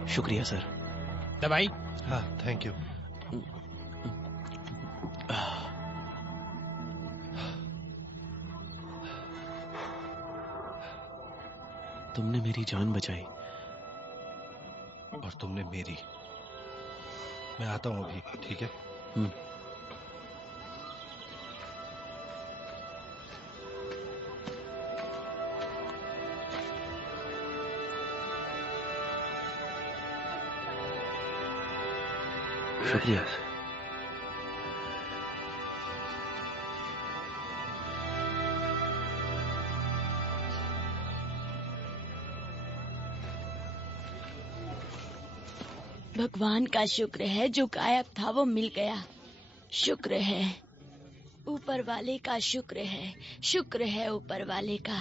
शुक्रिया सर। दवाई? हाँ, थैंक यू। तुमने मेरी जान बचाई। और तुमने मेरी। मैं आता हूँ अभी, ठीक है? शुक्रिया। भगवान का शुक्र है, जो गायब था वो मिल गया। शुक्र है ऊपर वाले का, शुक्र है ऊपर वाले का।